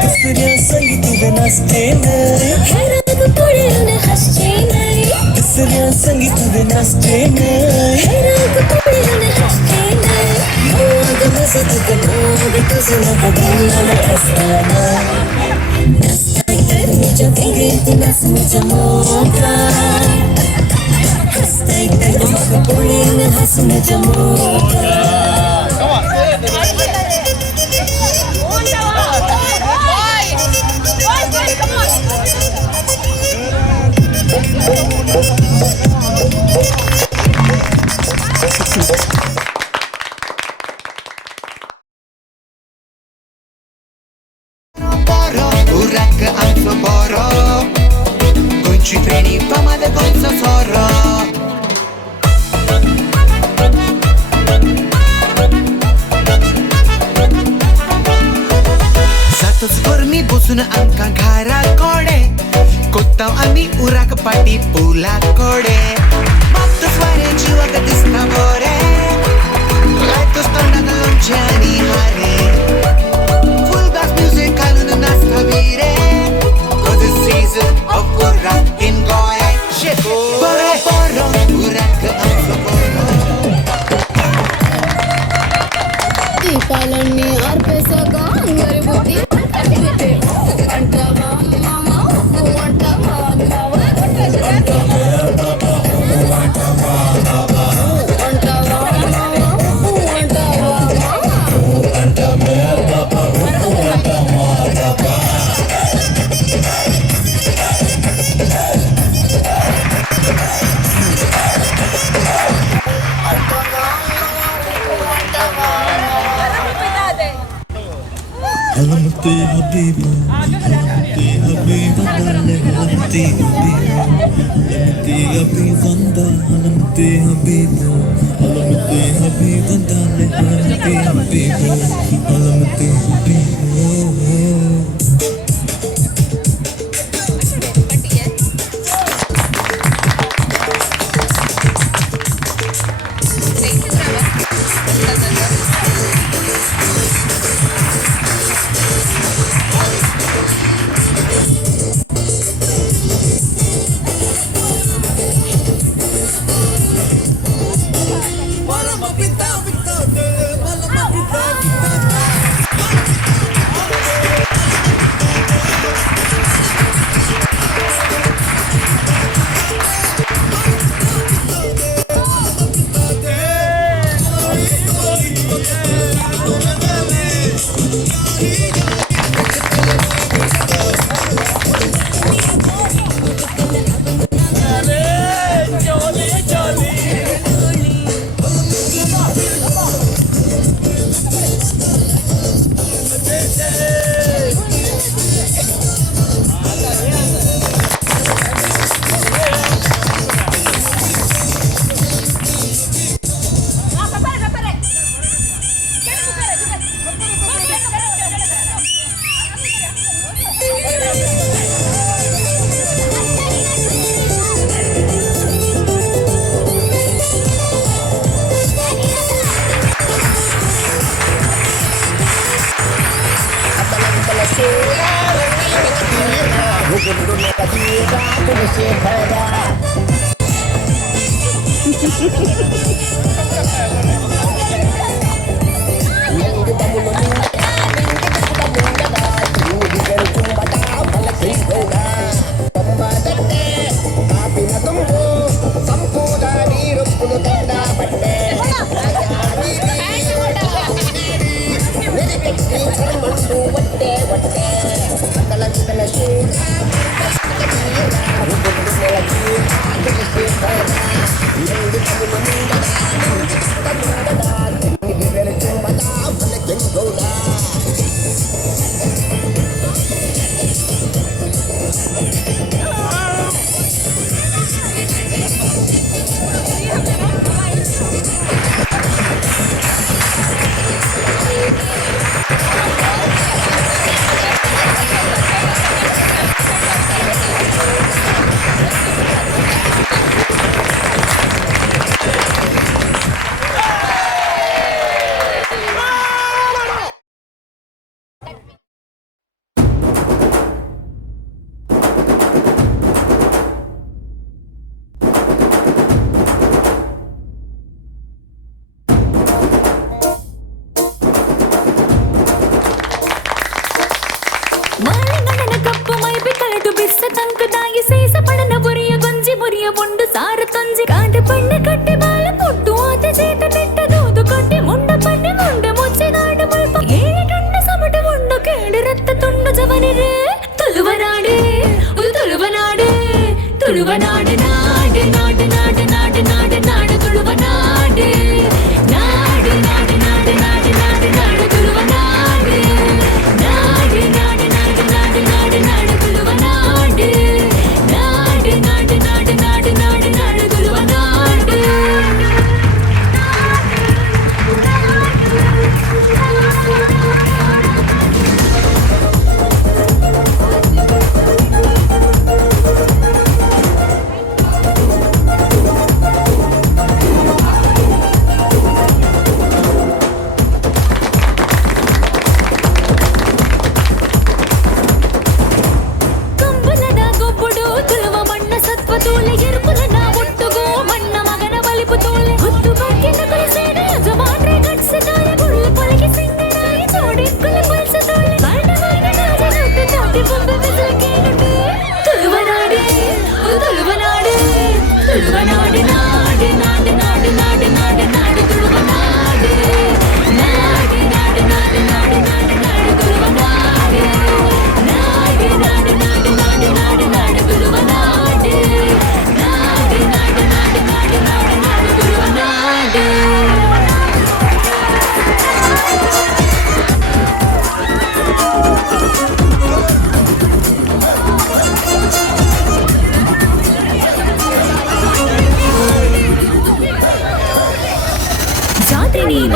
दुसऱ्या संगी तुझे नसते नाही हेराग पोळी उने हसचे नाही दुसऱ्या संगी तुझे नसते नाही हेराग पोळी उने हसचे नाही मोगा मस्त कमोग तुझे नको गल्ला असताना नसताई कर मुझे बेगेत नस मुझे मोगा हस्ताई कर मका पोळी उने हस मुझे Moga Urak amco boro Kończy treni fama do końca soro Zato zbormi busun amka घारा कोडे कोत्ताव आम्ही उराक पाटी पुला कोडे मागतो स्वारे जीवाक दिसता बोरे लायतोस तोंडात लोणचे आणि हारे Full blast music घालून नाचता विरे Cause the season of urak in Goya Sheko Boro boro urak amco boro दीपालनी अर्पे सगा गरीबुती Halamati habibu, halamati habibandale, halamati habibu, halamati habibanda, halamati habibu, halamati habibandale, halamati habibu, halamati habibu. Shura రంగుల తీరా గుండు నెల తీరా కులశేఖరా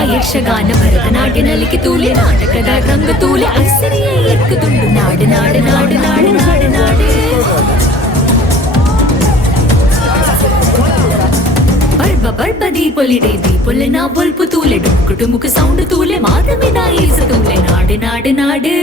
ಯಕ್ಷಗಾನ ಭರತನಾಟ್ಯ ನಲಿಕೆ ತೂಲೆ ನಾಟಕದ ರಂಗ ತೂಲೆ ಐಸರಿಯ ಎಕ್ಕುದುಂಡು ನಾಡು ನಾಡು ನಾಡು ನಾಡು ನಾಡು ನಾಡು ಬರ್ಬ ಬರ್ಬ ದೀಪೊಲಿಡೆ ದೀಪೊಲೆ ನಾ ಬೊಲ್ಪು ತೂಲೆ ಡುಮುಕು ಡುಮುಕು ಸೌಂಡ್ ತೂಲೆ ಮಾತಮಿದ ಈಸ ತೂಲೆ ನಾಡು ನಾಡು ನಾಡು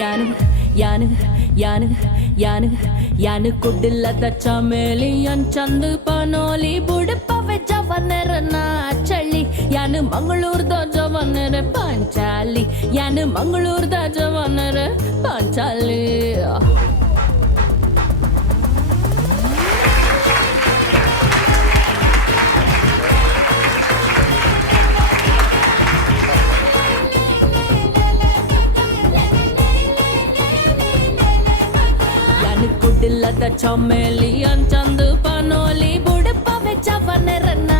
ಯಾನು ಕುಡ್ಡಿಲ್ಲದ ಚಮೇಲಿಯನ್ ಚಂದ ಪನೋಲಿ ಬುಡಪವೆ ಜವನರನ ಚಳ್ಳಿ ಯಾನು ಮಂಗಳೂರ್ದ ಜವನರ ಪಾಂಚಾಲಿ ಯಾನು ಮಂಗಳೂರ್ದ ಜವನರ ಪಾಂಚಾಲಿ ಕುಡ್ಡಿಲ್ಲದ ಚಮೇಲಿಯನ್ ಚಂದ ಪನೋಲಿ ಬುಡಪವೆ ಜವನರನ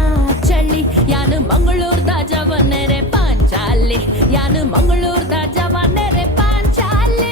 ಚಳ್ಳಿ ಯಾನು ಮಂಗಳೂರ್ದ ಜವನರೆ ಪಾಂಚಾಲಿ ಯಾನು ಮಂಗಳೂರ್ದ ಜವನರೆ ಪಾಂಚಾಲಿ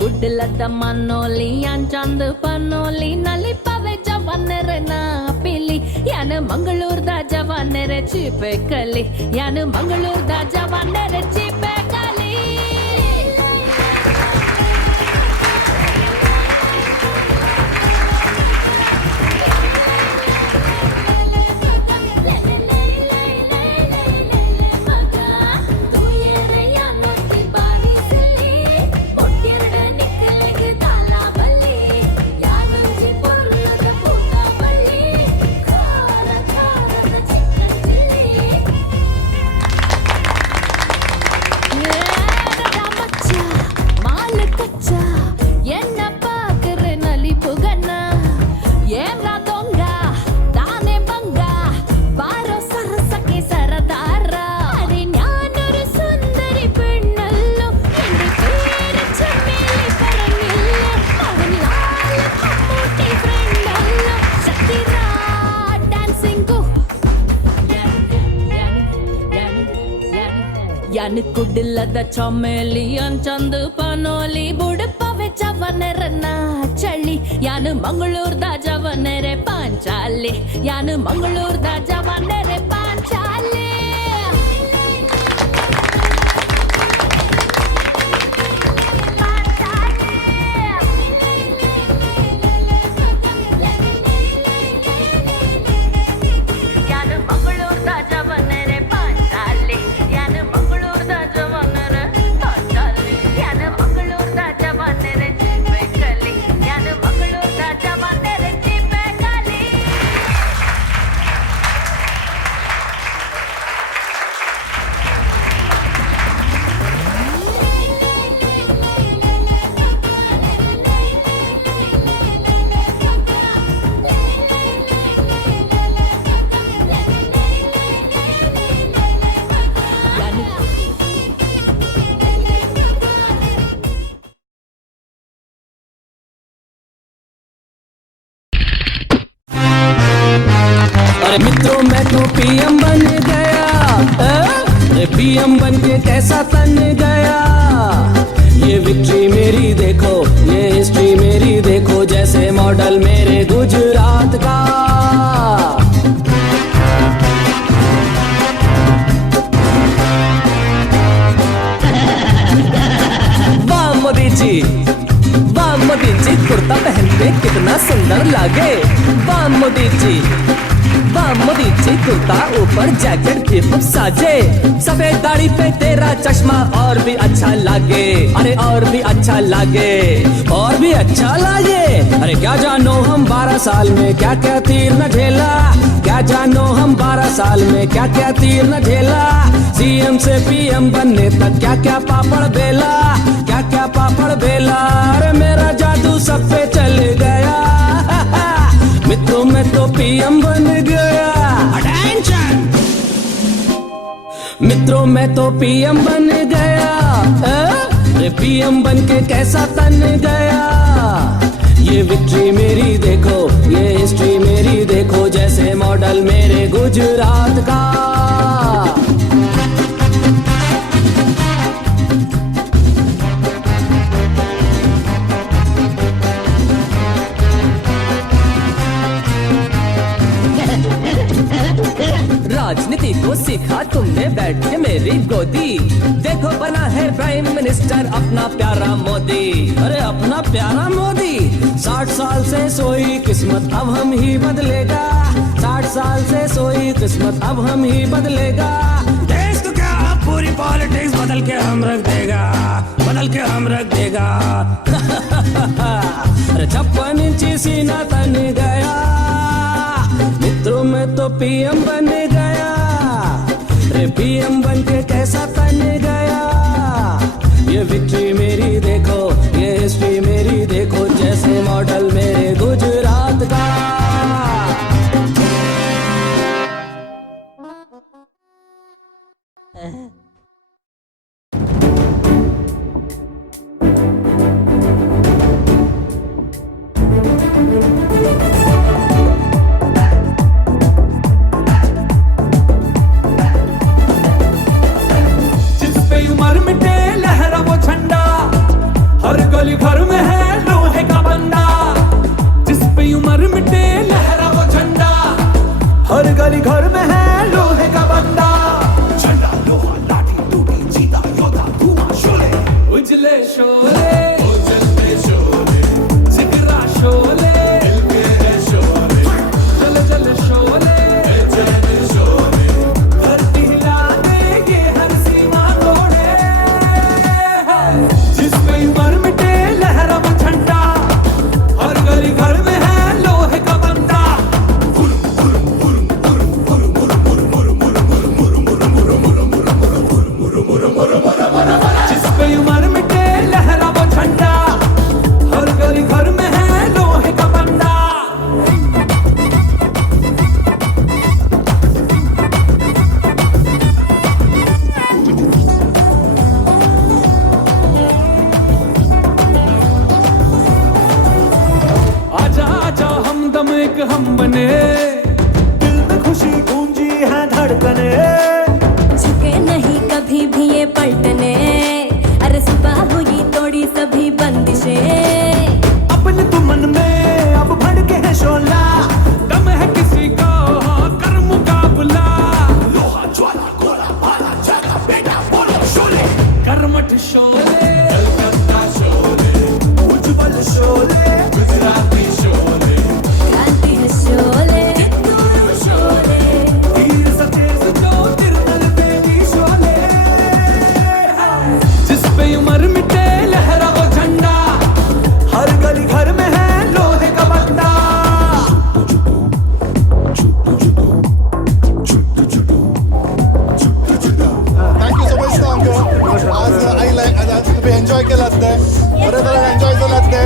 ಕುಡ್ಡಿಲ್ಲದ ಮನೋಲಿ ಯಾನ್ ಚಂದ ಪನೋಲಿ ನಲಿಪವೆ ಜವನರನ ಪಿಲಿ ಯಾನು ಮಂಗಳೂರ್ದ ಜವನರ ಚಿಪೆ ಕಲಿ ಯಾನು ಮಂಗಳೂರ್ದ ಜವನರ ಚಿಪೆ ಕಲಿ ಯಾನು ಕುಡ್ಡಿಲ್ಲದ ಚಮೇಲಿಯನ್ ಚಂದ ಪನೋಲಿ ಬುಡಪವೆ ಜವನರನ ಚಳ್ಳಿ ಯಾನು ಮಂಗಳೂರ್ದ ಜವನರೆ ಪಾಂಚಾಲಿ ಯಾನು ಮಂಗಳೂರ್ದ ಜವನರೆ ಪಾಂಚಾಲಿ मित्रों मैं तो पीएम बन गया पीएम बन के कैसा तन गया ये विक्ट्री मेरी देखो ये हिस्ट्री मेरी देखो जैसे मॉडल मेरे गुजरात का वाह मोदी जी कुर्ता पहन के कितना सुंदर लागे वाह मोदी जी कुर्ता ऊपर जैकेट भी खूब साजे सफेद दाढ़ी पे तेरा चश्मा और भी अच्छा लागे अरे और भी अच्छा लागे और भी अच्छा लागे अरे क्या जानो हम 12 साल में क्या क्या तीर न झेला क्या जानो हम 12 साल में क्या क्या तीर न झेला सीएम से पीएम बनने तक क्या क्या पापड़ बेला क्या क्या पापड़ बेला अरे मेरा जादू सब पे चल गया मित्रों मैं तो पीएम बन गया अटेंशन मित्रों मैं तो पीएम बन गया अरे पीएम बन के कैसा तन गया, ये विक्ट्री मेरी देखो, ये हिस्ट्री मेरी देखो, जैसे मॉडल मेरे गुजरात का। राजनीति को सीखा तुमने बैठ के मेरी गोदी, देखो बना है प्राइम मिनिस्टर अपना प्यारा मोदी। अरे अपना प्यारा मोदी, 60 साल से सोई किस्मत अब हम ही बदलेगा, 60 साल से सोई किस्मत अब हम ही बदलेगा। देश को क्या अब पूरी पॉलिटिक्स बदल के हम रख देगा, बदल के हम रख देगा। अरे 56 इंची सीना तन गया, मित्रों में तो पीएम बन गया। रे पीएम बन के कैसा तन गया, ये विक्ट्री मेरी देखो, ये हिस्ट्री मेरी देखो, जैसे मॉडल मेरे गुजरात का। गली घर में है लोहे का बंदा, जिस पे उम्र मिटे लहरा वो झंडा। हर गली घर में है लोहे का बंदा, झंडा लोहा लाठी टूटी जीता योद्धा धुआं शोले, उजले शोले, उजले शोले, जिगरा शोले, दिल के है शोले, जल जल शोले, जल शोले, धरती हिला देंगे हर सीमा तोड़े। जिस पे उम्र मिटे लहरा वो झंडा, हर गली घर में है लोहे का बंदा। जिस पे उम्र मिटे लहरा वो झंडा, हर गली घर में है लोहे का बंदा। आजा आजा हमदम एक हम बने, दिल में खुशी गूंजी है धड़कने, झुके नहीं कभी भी ये पलटने, अरे सुबह हुई तोड़ी सभी बंदिशें। अपने तो मन में अब भड़के है शोला, दम है किसी का कर मुकाबला। लोहा ज्वाला गोला भाला जागा बेटा बोलो शोले, कर्मठ शोले, कलकत्ता शोले, उज्जवल शोले, गुजराती शोले, क्रांति है शोले, कित्तूर शोले, तीर सतेज जो तिरतल बेबी शोले। जिस पे उम्र मिटे लहरा वो झंडा, हर गली घर में है लोहे का बंदा। थँक्यू सो मच अंकल, आज आईला तुम्ही एन्जॉय केलात ते, बरें तरेन एन्जॉय जालात ते।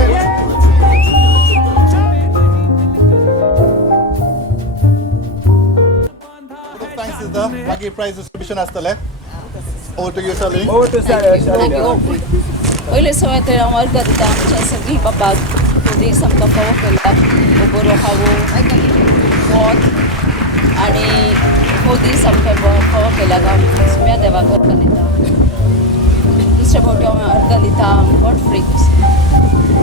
थँक्स दिता, मागीर प्राइज डिस्ट्रिब्युशन आसतलें। Over to you Shalini. पयले सुवातेर हांव अर्घ दिता आमच्या सगळीं बापाक, तो दीस आमकां फावो केला, हो बरो खावो वत आनी हो दीस आमकां फावो केला गांव सुम्या देवाक अर्घ दिता। दुसरे फावटी हांव अर्घ दिता गॉडफ्रीक,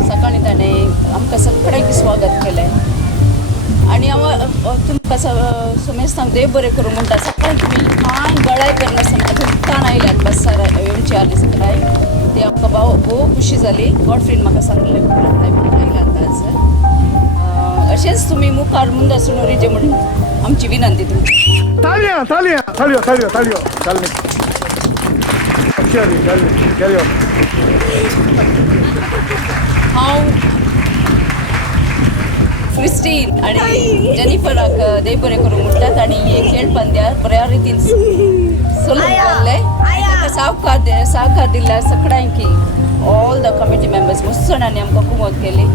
सकाळीं ताणें आमकां सगळ्यांक स्वागत केलें आनी हांव तुमकां सुमेस्तांक देव बरें करूं म्हणटा। सकाळीं तुमी कांय गळाय करनासतना उदकान आयल्यात बसार येवचे आनी सकाळी ती आमकां भोव खुशी जाली। गॉडफ्रीन म्हाका सांगलें आयल्यात आज, अशेंच तुमी मुखार मुंद आसून उरिजे म्हणून आमची विनंती तुमची। तालियां तालियां तालियो तालियो तालियो शालिनी शालिनी कॅरी ऑन। हांव क्रिस्टीन आनी जेनिफराक देव बरें करूं म्हणटात आनी हे खेळ पंद्यार बऱ्या रितीन चलूंक लागले। सावकार दिल्या सगळ्यांकी, ऑल द कमिटी मेंबर्स मस्त जाणांनी आमकां कुमत केली।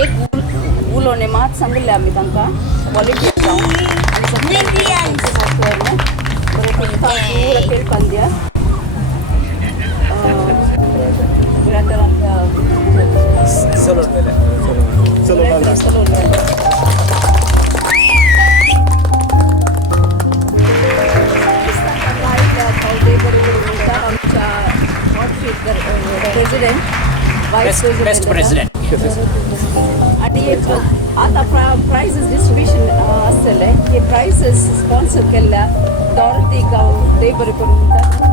एक उलोवणे मात सांगले आमी तांकां पॉलिटिक्स जावन बरें खेळ पंद्या Vice Best President. President. आणि आता प्राइजेस डिस्ट्रीब्युशन आसतले हे प्राइजेस स्पॉन्सर केल्या डॉरथी गांव देव बरें करूं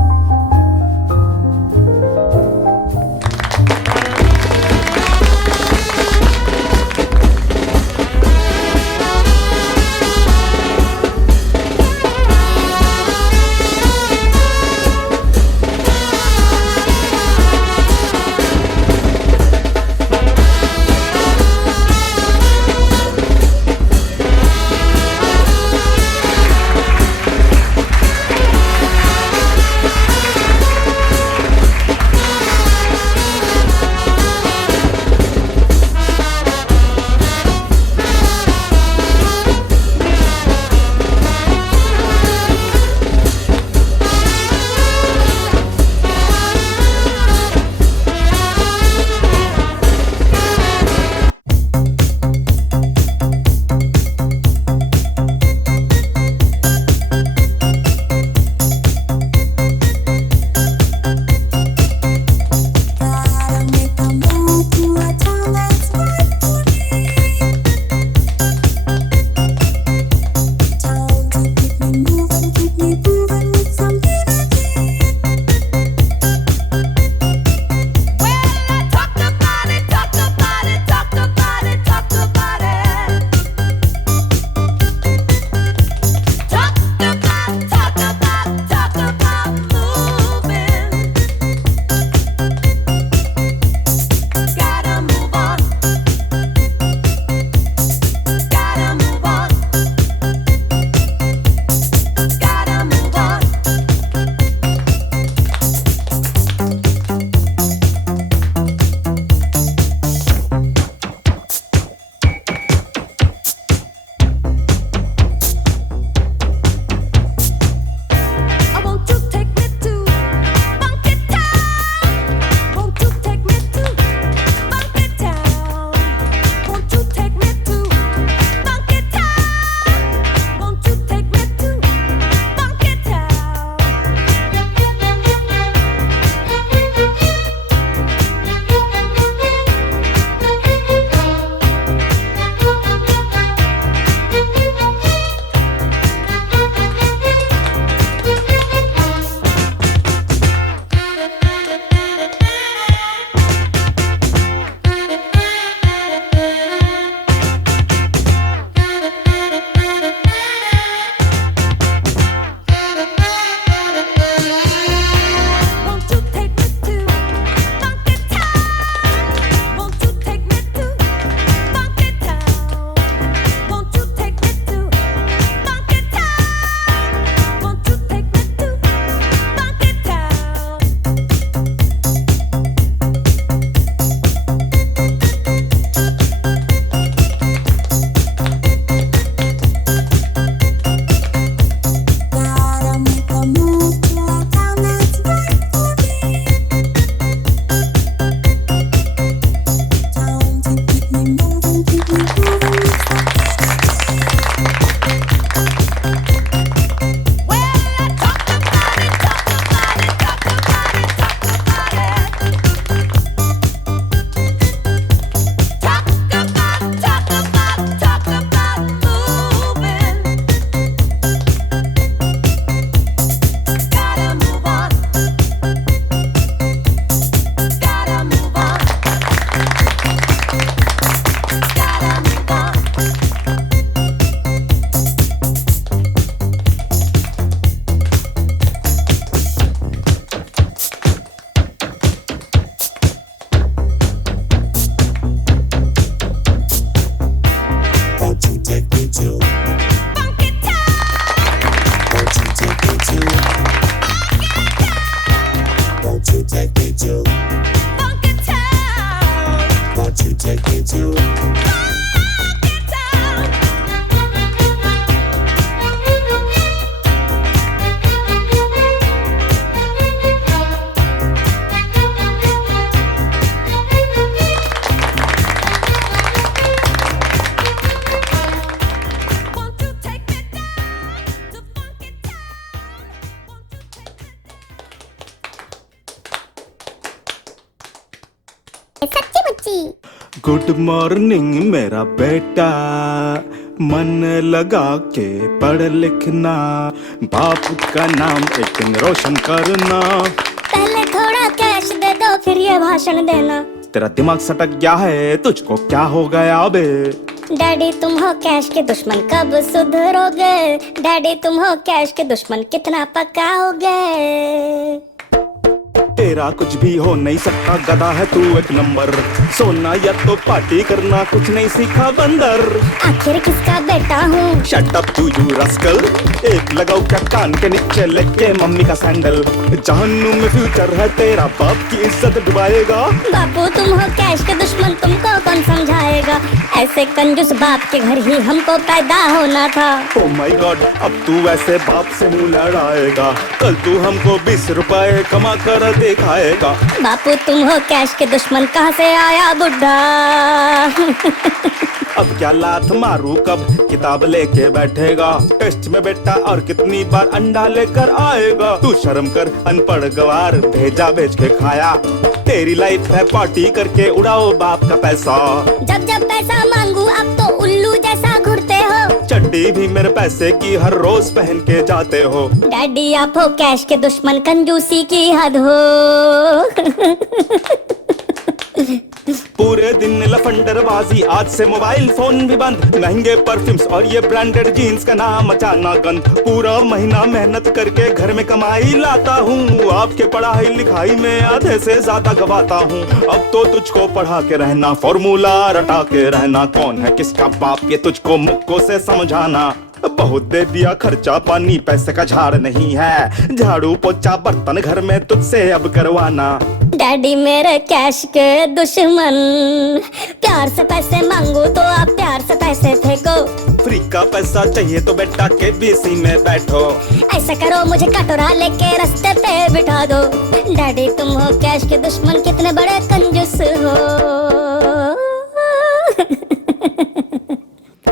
सी। गुड मॉर्निंग मेरा बेटा, मन लगा के पढ़ लिखना, बाप का नाम एक दिन रोशन करना। पहले थोड़ा कैश दे दो फिर ये भाषण देना। तेरा दिमाग सटक गया है, तुझको क्या हो गया बे? डैडी तुम हो कैश के दुश्मन, कब सुधरोगे? डैडी तुम हो कैश के दुश्मन, कितना पकाओगे? तेरा कुछ भी हो नहीं सकता, गधा है तू एक नंबर। सोना या तो पार्टी करना, कुछ नहीं सीखा बंदर। आखिर किसका बेटा हूँ? शट अप तू यू रस्कल, एक लगाओ क्या कान के नीचे लेके मम्मी का सैंडल। जहन्नुम में फ्यूचर है तेरा, बाप की इज्जत डुबाएगा। बापू तुम हो कैश के दुश्मन, तुमको कौन समझाएगा? ऐसे कंजूस बाप के घर ही हमको पैदा होना था। ओ माय गॉड, अब तू वैसे बाप से मुंह लड़ाएगा, कल तू हमको 20 रुपए कमा कर दिखाएगा। बापू तुम हो कैश के दुश्मन, कहाँ से आया बुढ़ा? अब क्या लात मारू, कब किताब लेके बैठेगा? टेस्ट में बेटा और कितनी बार अंडा लेकर आएगा? तू शर्म कर अनपढ़ गवार, भेजा बेच के खाया। तेरी लाइफ है पार्टी करके उड़ाओ बाप का पैसा। जब जब पैसा मांगू अब तो उल्लू जैसा घुरते हो। चड्डी भी मेरे पैसे की हर रोज पहन के जाते हो। डैडी आप हो कैश के दुश्मन, कंजूसी की हद हो। पूरे दिन लफंडरबाजी, आज से मोबाइल फोन भी बंद। महंगे परफ्यूम्स और ये ब्रांडेड जीन्स का नाम अचाना गंद। पूरा महीना मेहनत करके घर में कमाई लाता हूँ, आपके पढ़ाई लिखाई में आधे से ज्यादा गवाता हूँ। अब तो तुझको पढ़ा के रहना, फॉर्मूला रटा के रहना, कौन है किसका बाप ये तुझको मुक्को से समझाना। बहुत दे दिया खर्चा पानी, पैसे का झाड़ नहीं है। झाड़ू पोछा बर्तन घर में तुझसे अब करवाना। डैडी मेरे कैश के दुश्मन, प्यार से पैसे मांगू तो आप प्यार से पैसे फेंको। फ्री का पैसा चाहिए तो बेटा के बीसी में बैठो। ऐसा करो मुझे कटोरा लेके रास्ते पे बिठा दो। डैडी तुम हो कैश के दुश्मन, कितने बड़े कंजूस हो।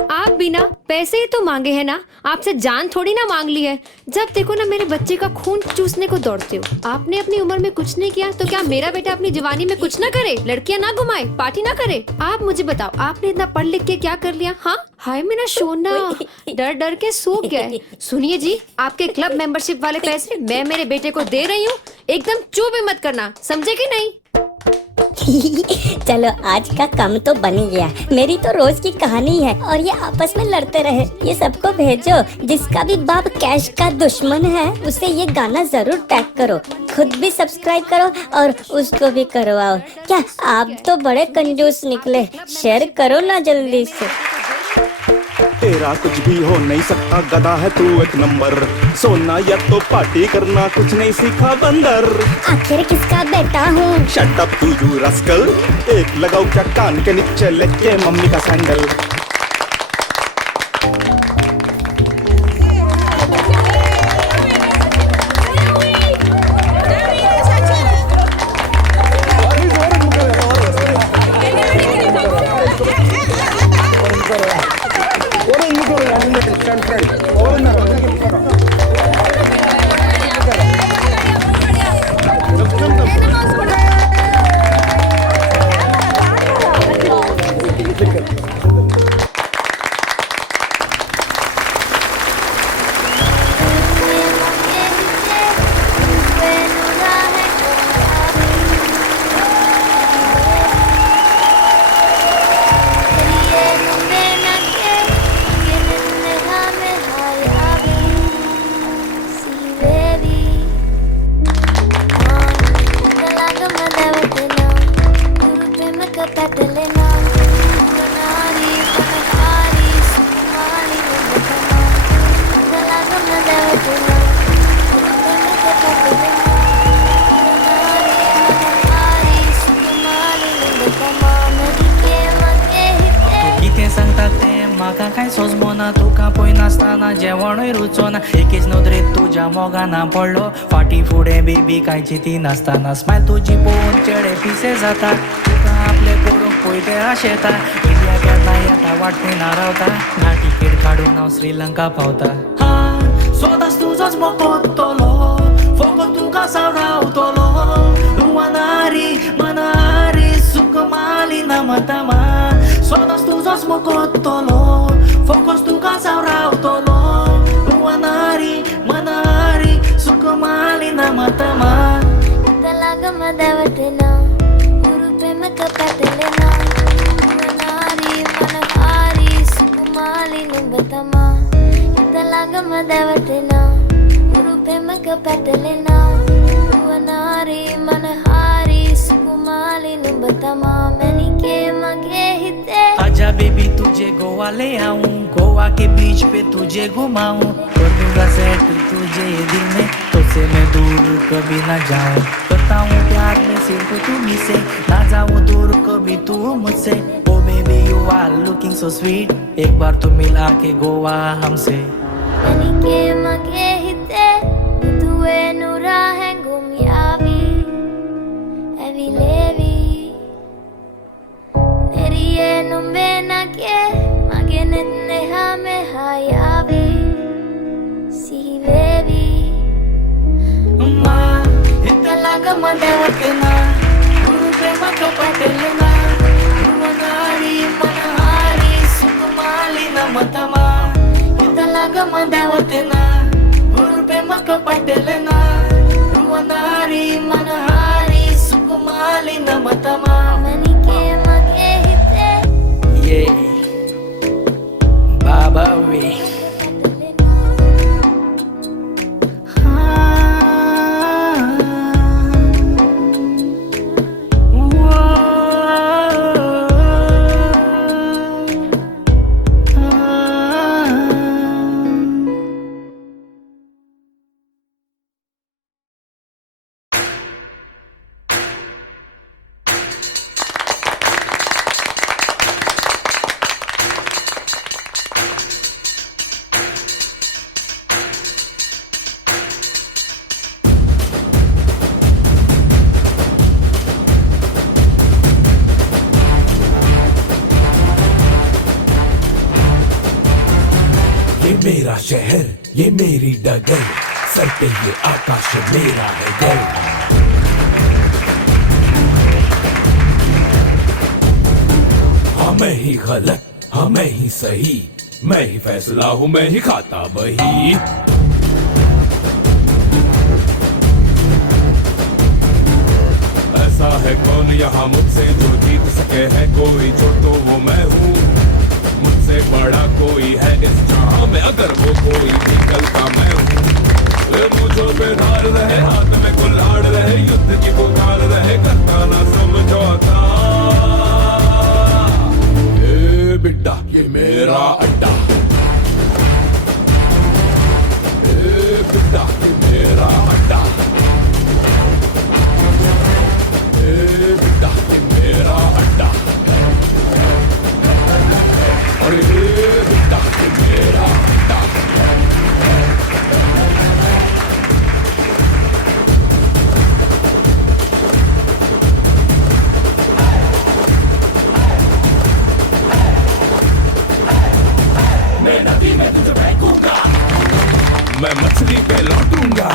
आप बिना पैसे ही तो मांगे हैं ना, आपसे जान थोड़ी ना मांग ली है। जब देखो ना मेरे बच्चे का खून चूसने को दौड़ते हो। आपने अपनी उम्र में कुछ नहीं किया तो क्या मेरा बेटा अपनी जवानी में कुछ ना करे? लड़कियां ना घुमाए, पार्टी ना करे? आप मुझे बताओ, आपने इतना पढ़ लिख के क्या कर लिया? हाँ, हाय मेरा सोना, डर डर के सो गया। सुनिए जी, आपके क्लब मेंबरशिप वाले पैसे मैं मेरे बेटे को दे रही हूँ, एकदम चुप भी मत करना, समझे कि नहीं? चलो आज का काम तो बन गया। मेरी तो रोज की कहानी है और ये आपस में लड़ते रहे। ये सबको भेजो, जिसका भी बाप कैश का दुश्मन है उसे ये गाना जरूर टैग करो। खुद भी सब्सक्राइब करो और उसको भी करवाओ। क्या आप तो बड़े कंजूस निकले, शेयर करो ना जल्दी से। तेरा कुछ भी हो नहीं सकता, गधा है तू एक नंबर। सोना या तो पार्टी करना, कुछ नहीं सीखा बंदर। आखिर किसका बेटा हूँ? शट अप तू यू रस्कल, एक लगाओ क्या कान के नीचे लेके मम्मी का सैंडल। म्हाका काय सोजमोना, तुका पळय नासतना जेवणूय रुचोना. एकेच नदरेत तुज्या मोगाना पडलो, फाटी फुडें बेबी कांयची ती नासतना. स्मायल तुजी पळोवन चेडे पिसे जाता, तुका आपले करूंक पळय ते आशेता. इंडिया केन्ना येता वाटणीना रावता, ना टिकेट काडून हांव श्रीलंका पावता. हा सोदास तुजोच मोकोतलो, फकत तुका सांग रावतलो. रुवानारी मनारी सुख मालिना tama-tama Sonas tu zos mo kotolo Focus tu kasau rau tolo Ruanari, manari Sukumali nama-tama Talaga madawatena Urupe makapatelena Ruanari, manahari Sukumali numbatama Talaga madawatena Urupe makapatelena Ruanari, manahari Sukumali numbatama Mani ke mage hite आजा बेबी तुझे गोवा ले आऊं गोवा के बीच पे तुझे घुमाऊं कर दूंगा सेट तुझे ये दिल में तुझसे मैं दूर कभी ना जाऊं बताऊं प्यार में सिर्फ तुम्ही से ना जाऊं दूर कभी तू मुझसे oh baby you are looking so sweet एक बार तो मिला के गोवा हमसे Mani ke mage hite Tue nura hengum yavi Evi levi Neriye numbe na ke Mage nitne hame hayavi Si bevi Ma italaga madawatena urupe makapatelena ruanari manahari sukumali na matama italaga madawatena urupe makapatelena ruanari manahari sukumali na matama Mani ke mage hite yeah baba we मेरा शहर ये मेरी डगर सर पे ये आकाश मेरा है घर हाँ मैं ही गलत हाँ मैं ही सही मैं ही फैसला हूँ मैं ही खाता बही ऐसा है कौन यहाँ मुझसे जो जीत सके है कोई जो तो वो मैं हूँ मुझसे बड़ा कोई है इस जहां में अगर वो कोई भी कल का मैं हूँ मुझो पे धार रहे हाथ में कुल्हाड़ रहे युद्ध की पुकार रहे करता ना समझौता ए बिड्डा ये मेरा अड्डा ए बिड्डा ये मेरा अड्डा ए बिड्डा ये मेरा अड्डा और ये बिड्डा ये मेरा अड्डा मैं नदी में तुझे फेंकूंगा मैं मछली पे लौटूंगा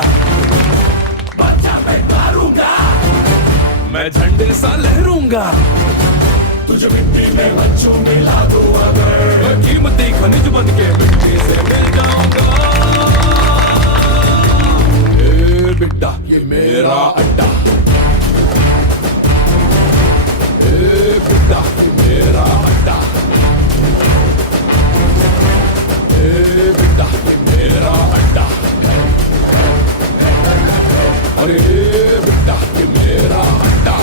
बच्चा मैं मारूंगा मैं झंडे सा लहरूंगा तुझे मिट्टी में बच्चों मिला दो अगर कीमती खनिज बन के मिट्टी से मिल जाऊंगा ए बिड्डा ये मेरा अड्डा ए बिड्डा ये मेरा अड्डा ए बिड्डा ये मेरा अड्डा अरे बिड्डा ये मेरा अड्डा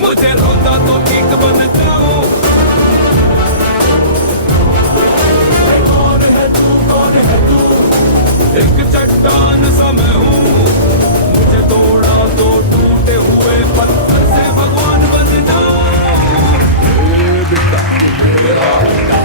मुझे रोता तो एक बन जाऊं कौन है तू एक चट्टान सा मैं हूँ मुझे तोड़ा तो टूटे हुए पत्थर से भगवान बन जाऊं बेटा मेरा बेटा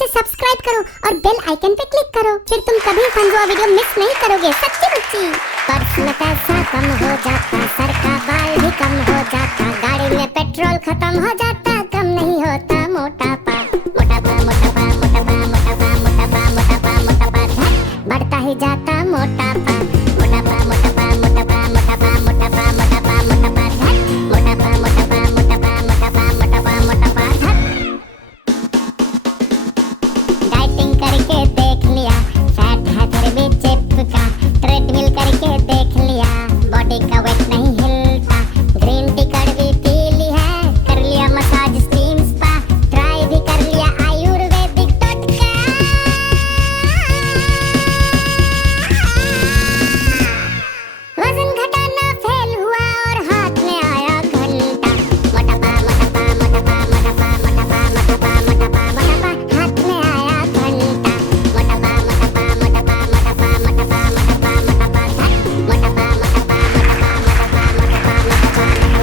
नीचे सब्सक्राइब करो और बेल आइकन पे क्लिक करो, फिर तुम कभी फंजुआ वीडियो मिस नहीं करोगे। सच्ची मुच्ची। पर्स में पैसा कम हो जाता, सर का बाल भी कम हो जाता, गाड़ी में पेट्रोल खत्म हो जाता, कम नहीं होता मोटापा। मोटापा मोटापा मोटापा मोटापा मोटापा मोटापा मोटापा, बढ़ता ही जाता मोटापा। मोटापा मोटापा मोटापा मोटापा मोटापा मोटापा मोटापा, मोटापा मोटापा मोटापा मोटापा मोटापा मोटापा। डाइटिंग करके देख लिया, फैट है फिर भी चिपका, ट्रेडमिल करके देख लिया, बॉडी का वेट नहीं हिलता, ग्रीन टी कड़वी पी ली है, कर लिया मसाज स्टीम स्पा, ट्राई भी कर लिया आयुर्वेदिक टटका। वजन घटाना फेल हुआ और हाथ में आया घंटा। मोटापा मोटापा मोटापा मोटापा मोटापा मोटापा मोटापा मोटापा, हाथ में आया घंटा। मोटापा मोटापा मोटापा मोटापा मोटापा मोटापा मोटापा, मोटापा मोटापा मोटापा मोटापा मोटापा मोटापा।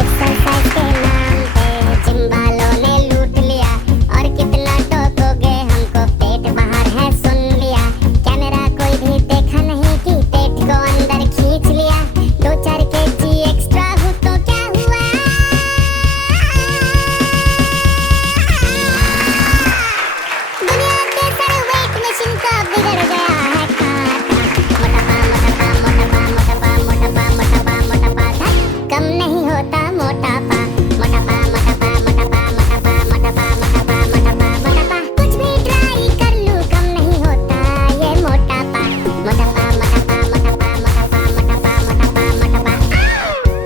एक्सरसाइज के नाम पे जिम वालों ने लूट लिया, और कितना टोकोगे हमको, पेट बाहर है सुन लिया, कैमरा कोई भी देखा नहीं कि पेट को अंदर खींच लिया, 2-4 kg एक्स्ट्रा हो तो क्या हुआ। दुनिया के सारे वेट मशीन का बिगड़ गया है खाता। मोटापा मोटापा मोटापा मोटापा मोटापा मोटापा मोटापा, कम नहीं होता मोटापा। मोटापा मोटापा मोटापा मोटापा मोटापा मोटापा मोटापा मोटापा, कुछ भी ट्राई कर लूं कम नहीं होता ये मोटापा। मोटापा मोटापा मोटापा मोटापा मोटापा मोटापा मोटापा।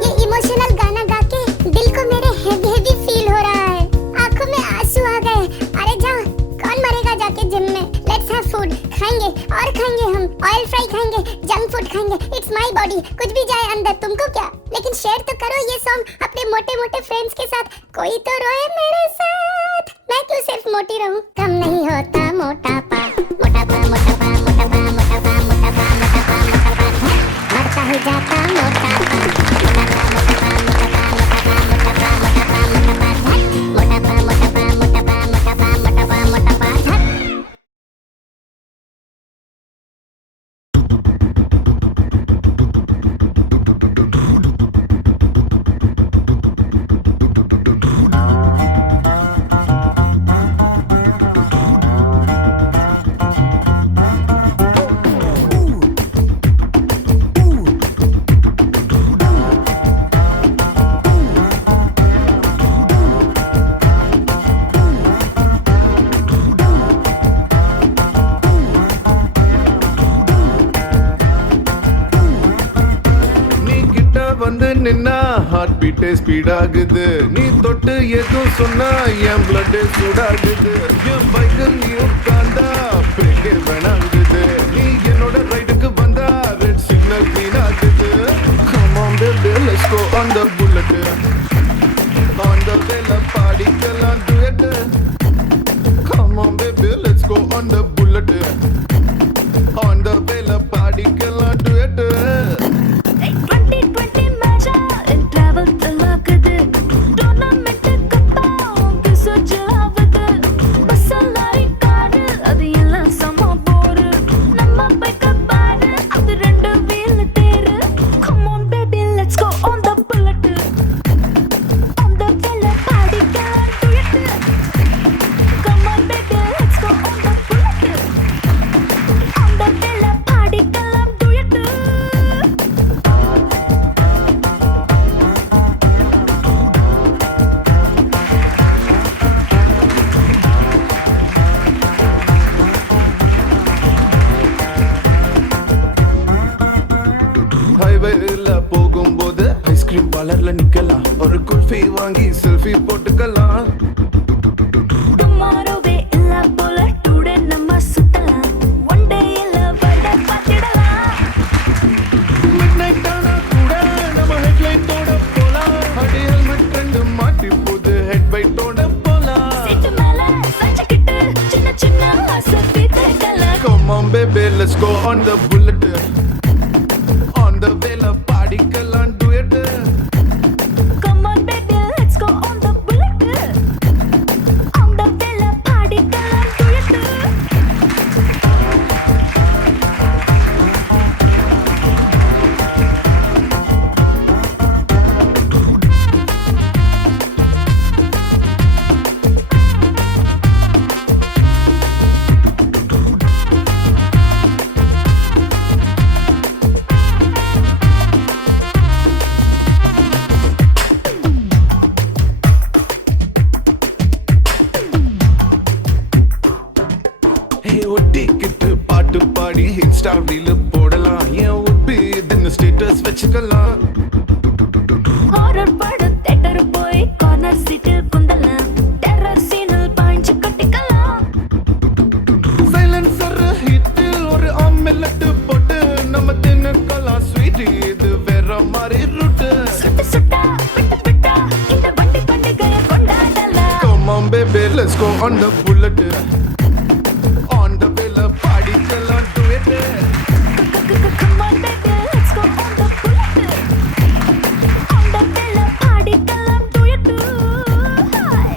ये इमोशनल गाना गा के दिल को मेरे हेवी हेवी फील हो रहा है, आंखों में आंसू आ गए। अरे जाओ, कौन मरेगा जाके जिम में। लेट्स हैव फूड, खाएंगे और खाएंगे, हम ऑयल फ्राई खाएंगे, जंक फूड खाएंगे। इट्स माय बॉडी, कुछ भी जाए अंदर, तुमको क्या। लेकिन शेयर तो करो ये सॉन्ग अपने मोटे मोटे फ्रेंड्स के साथ, कोई तो रोए मेरे साथ। मैं क्यों सिर्फ मोटी रहूं, कम नहीं होता मोटापा। मोटापा मोटापा मोटापा मोटापा मोटापा मोटापा मोटापा, बढ़ता ही जाता मोटापा। मोटापा मोटापा मोटापा मोटापा मोटापा मोटापा मोटापा, मोटापा मोटापा मोटापा मोटापा मोटापा मोटापा। நீ கிட்ட வந்து நின்னா ஹார்ட் பீட்டே ஸ்பீட் ஆகுது, நீ தொட்டு எதுவும் சொன்னா என் பிளட் சூடாகுது, என் பைக்கில் நீ உட்கார்ந்தா பிரேக்கே வேணாங்குது, நீ என்னோட ரைடுக்கு வந்தா ரெட் சிக்னல் கிரீன் ஆகுது. Come on baby, let's go on the bullet, on the வேல பாடிக்கலாம் duet. Come on baby, let's go on the bullet, on the வேல பாடிக்கலாம் duet. 2020 மேஜா என் travel தலாக்குது, டோர்னமெண்ட் கப்பா உங்க சுஜாவுது, பஸ்ஸலாரி காரு அது எல்லாம் சம போரு, நம்ம பைக்க பாரு அது 2 வீல் தேரு. Come on baby, let's go on the bullet, on the வேல பாடிக்கலாம் duet. Come on baby, let's go on the bullet, on the வேல பாடிக்கலாம் duet. ஹைவேல போகும்போது ஐஸ்கிரீம் பார்லர்ல நிக்கலாம், ஒரு குல்ஃபி வாங்கி செல்ஃபி போட்டுக்கலாம். டுமாரோவே இல்ல போல டுடே நம்ம சுத்தலாம், ஒன் டே இல்ல வட பாத்திடலாம். மிட்நைட் ஆனா கூட நம்ம ஹெட்லைட்டோட போலாம், அடி ஹெல்மெட் ரெண்டு மாட்டி போது ஹெட் பைட்டோட போலாம். சீட்டு மேல சஞ்சக்கிட்டு சின்ன சின்ன ஆசை பீத்தகலாம். Come on baby, let's go on the bullet, on the வேல பாடிக்கலாம் duet. Come on baby, let's go on the bullet, ஒட்டிக்கிட்டு பாட்டு பாடி இன்ஸ்டா ரீல் போடலாம் ஏன் உட்பி இதுன்னு ஸ்டேட்டஸ் வச்சுக்கலாம் ஹாரர் படம் தியேட்டர் போய் கார்னர் சீட்டில் குந்தலாம் டெரர் சீனில் பாஞ்சு கட்டிக்கலாம் சைலன்சர் ஹிட்டில் ஒரு ஆம்லெட் போட்டு நம்ம தின்னுக்கலாம் ஸ்வீட் இது வேற மாதிரி ரூட் சுட்டு சுட்டா விட்டு விட்டா இந்த வண்டி பண்டிகையை கொண்டாடலாம் Come on baby let's go on the bullet on the wheel பாடிக்கலாம் duet Come on baby let's go on the bullet on the wheel பாடிக்கலாம் duet Hi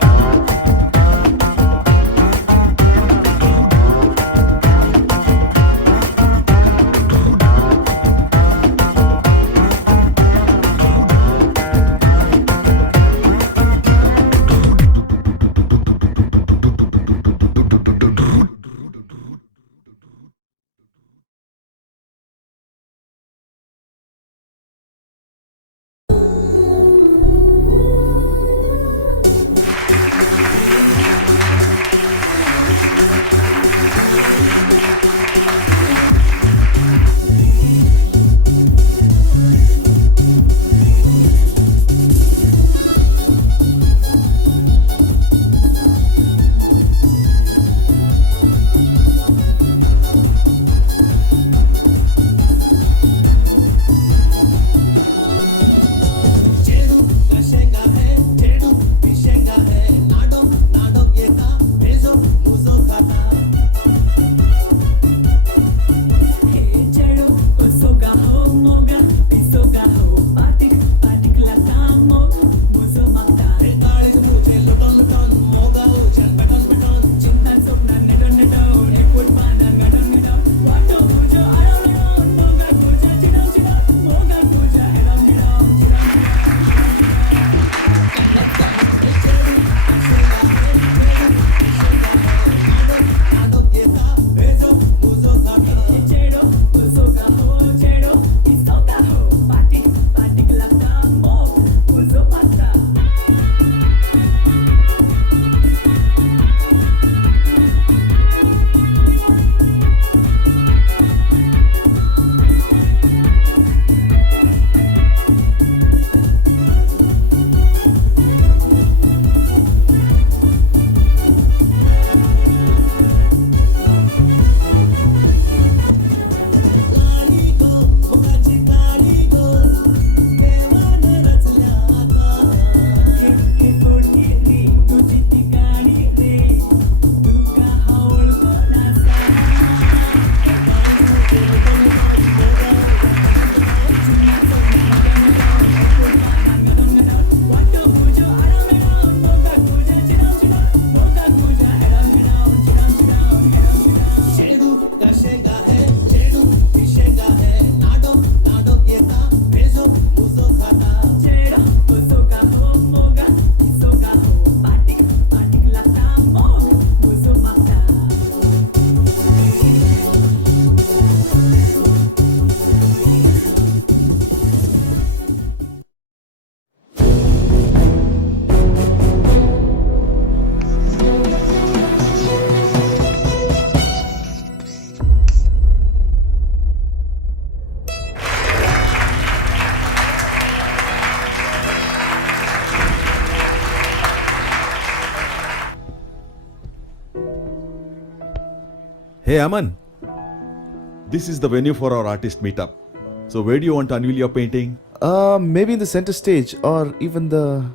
Hey Aman, this is the venue for our artist meetup. So where do you want to unveil your painting? Maybe in the center stage or even the...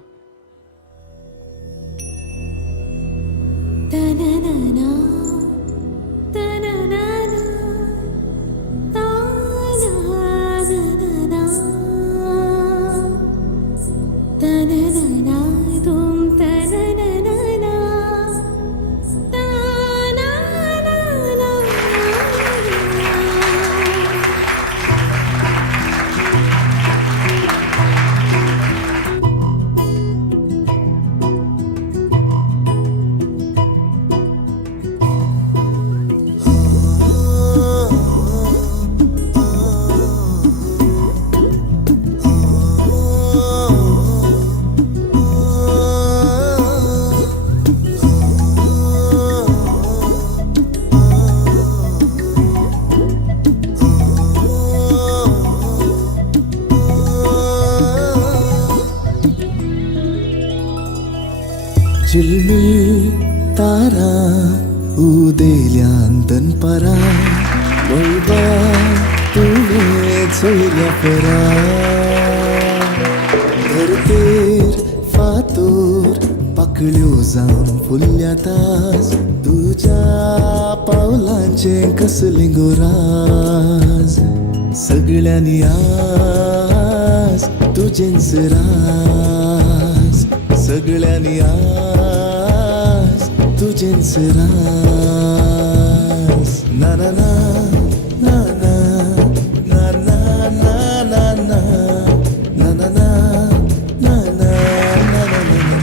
झिलमिल तारा उदेल्यान दनपारा वळबा तुवें चोयल्या परा धरतेर फातोर पाकळ्यो जावन फुलल्या तास तुज्या पावलांचे कसलें गोराज सगळ्यांनी आज तुजेंच राज सगळ्यांनी आज तुजेंच राज ना ना ना ना ना ना ना ना ना ना ना ना ना ना ना ना ना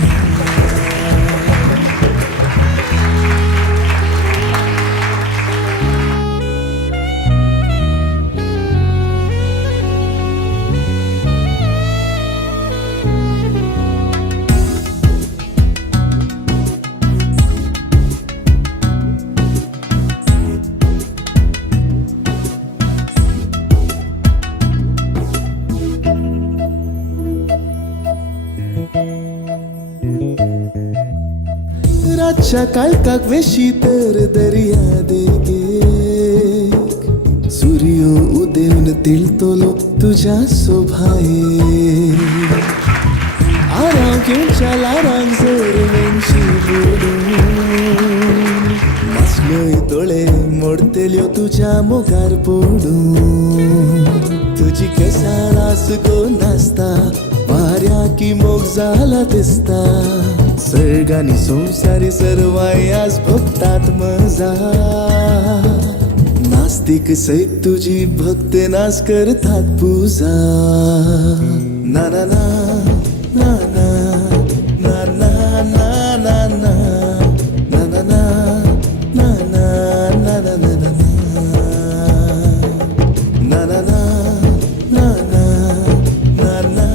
रातच्या काळकाक वेशी तर दर्या देगेक सूर्य उदेवन तिळतलो तुझ्या सोभाये आराम घेऊन चालारांक जर वेंची बुडून नाचलोय दोळे मोडतेल्यो तुझ्या मोगार पडून तुझी केसां गो नाचता वाऱ्या की मोग जाला दिसता सर्गानी संसारी सर्वाय आज भक्तात मजा नास्तिक सैत तुझी भक्त नाच करतात पूजा ना ना ना ना ना ना ना ना ना ना ना ना ना ना ना ना ना ना na na na na na na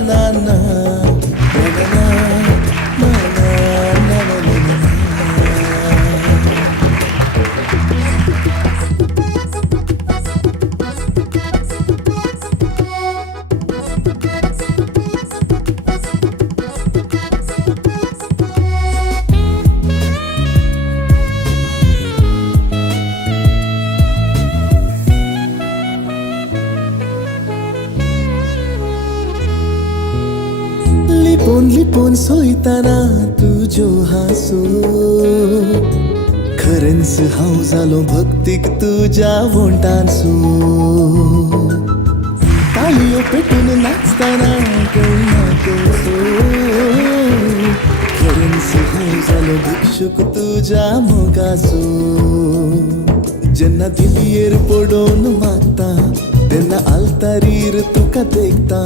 na na na लिपोन लिपोन सोयताना तुझो हासो खरेंच हांव जालो भक्तीक तुज्या वोंटांचो ताळयो पेटून नाचताना कळना कसो खरेंच हांव जालो भिक्षुक तुज्या मोगाचो जेन्ना दिलयेर पडोवन मागता तेन्ना आलतारीर तुका देखता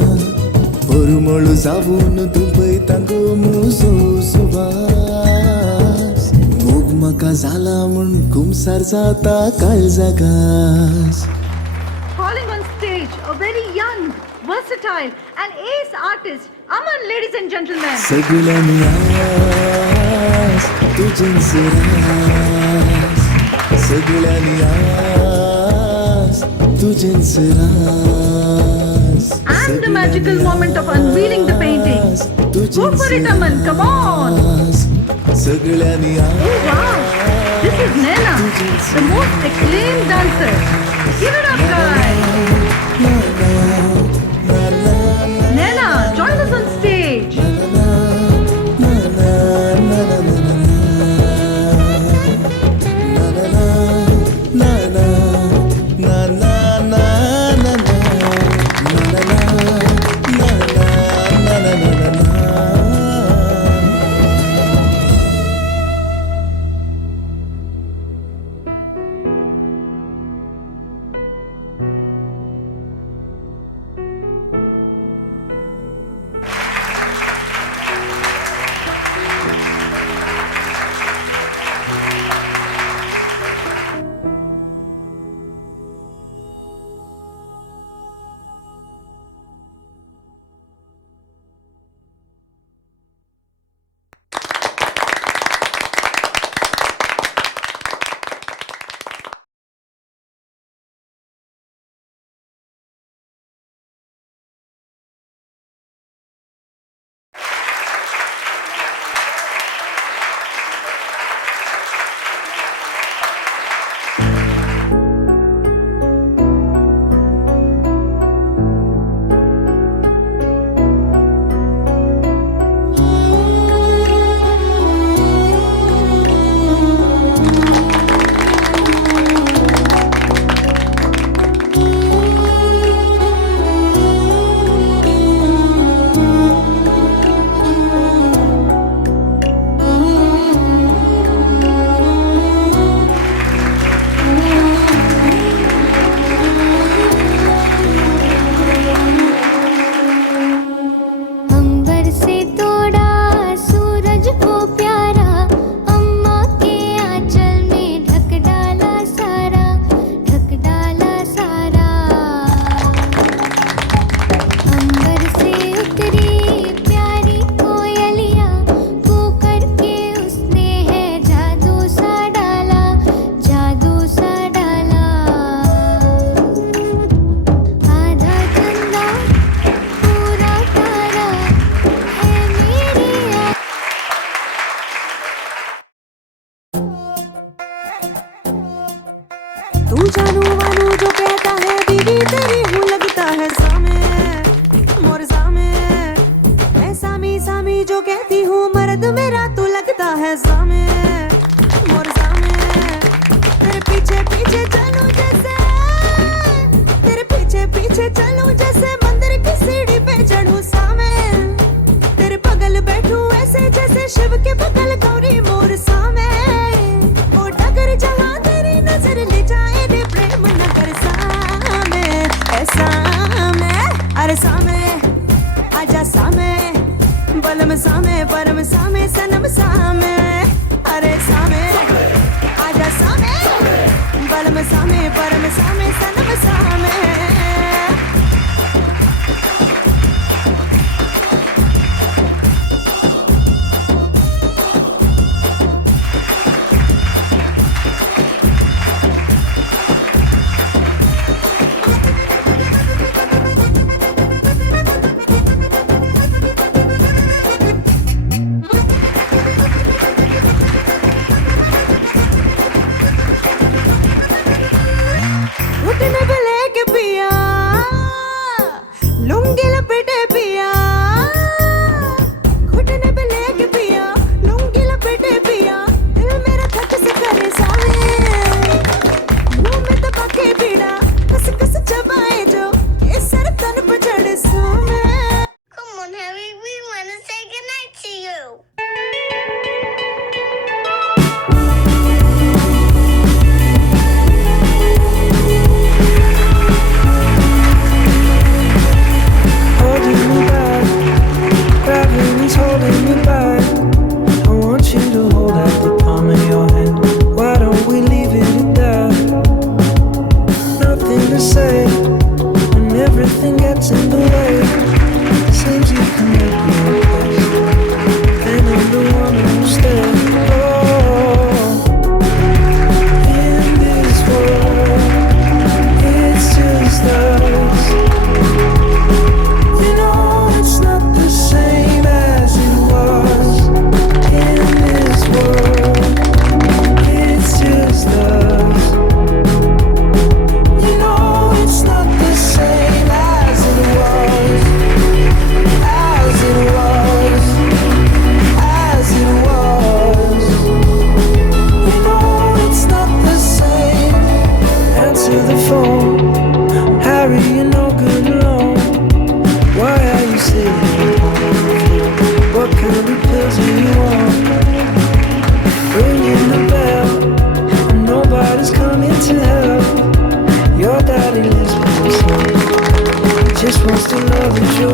परमळ जावून दुबयता गो मुजो सुवास मोग म्हाका जाला म्हूण कुमसार जाता काळजागास. Calling on stage a very young, versatile and ace artist, Aman, ladies and gentlemen. सगळ्यांनी आस तुजेंच रास सगळ्यांनी आस तुजेंच रास And the magical moment of unveiling the painting. Go for it, Aman, come on. सगळ्यांनी Oh wow, this is Naina, the most acclaimed dancer. Give it up, guys. Naina, join us on stage. तू जानू वानू जो कहता है बीवी तेरी हूँ लगता है सामे मोर सामे मैं सामी सामी जो कहती हूँ मर्द मेरा तू लगता है सामे मोर सामे तेरे पीछे पीछे चलूं जैसे तेरे पीछे पीछे चलूं जैसे मंदिर की सीढ़ी पे चढ़ूं सामे तेरे बगल बैठूं ऐसे जैसे शिव के बगल गौरी मोर सामे ओ डगर जहाँ तेरी नजर ले जाए रे प्रेम नगर सामे ऐसा मैं अरे सामे आजा सामे बलम सामे परम सामे सनम सामे अरे सामे आजा सामे बलम सामे परम सामे सनम सामे घुटने पे लेके पिया लुंगी लपेटे पिया घुटने पे लेके पिया लुंगी लपेटे पिया दिल मेरा थक से करे सावे मुंह में दबा के पीड़ा कस कस चबाए जो ये सर तन पे चढ़े save Come on, Harry, we want to say goodnight to you. Holding me back, gravity's holding me back. I want you to hold out the palm of your hand. Why don't we leave it at that? Nothing to say when everything gets in the way. Seems you can make me request, and I'm the one who's there. In this world, it's just us. You know it's not the same as it was. In this world, it's just us. You know it's not the same as it was. As it was. As it was. You know it's not the same. Answer the phone, Harry, you're no good alone. Why are you sitting home? What kind of pills do you want? Ringing the bell, and nobody's coming to help. Your daddy lives by himself. He just wants to love and show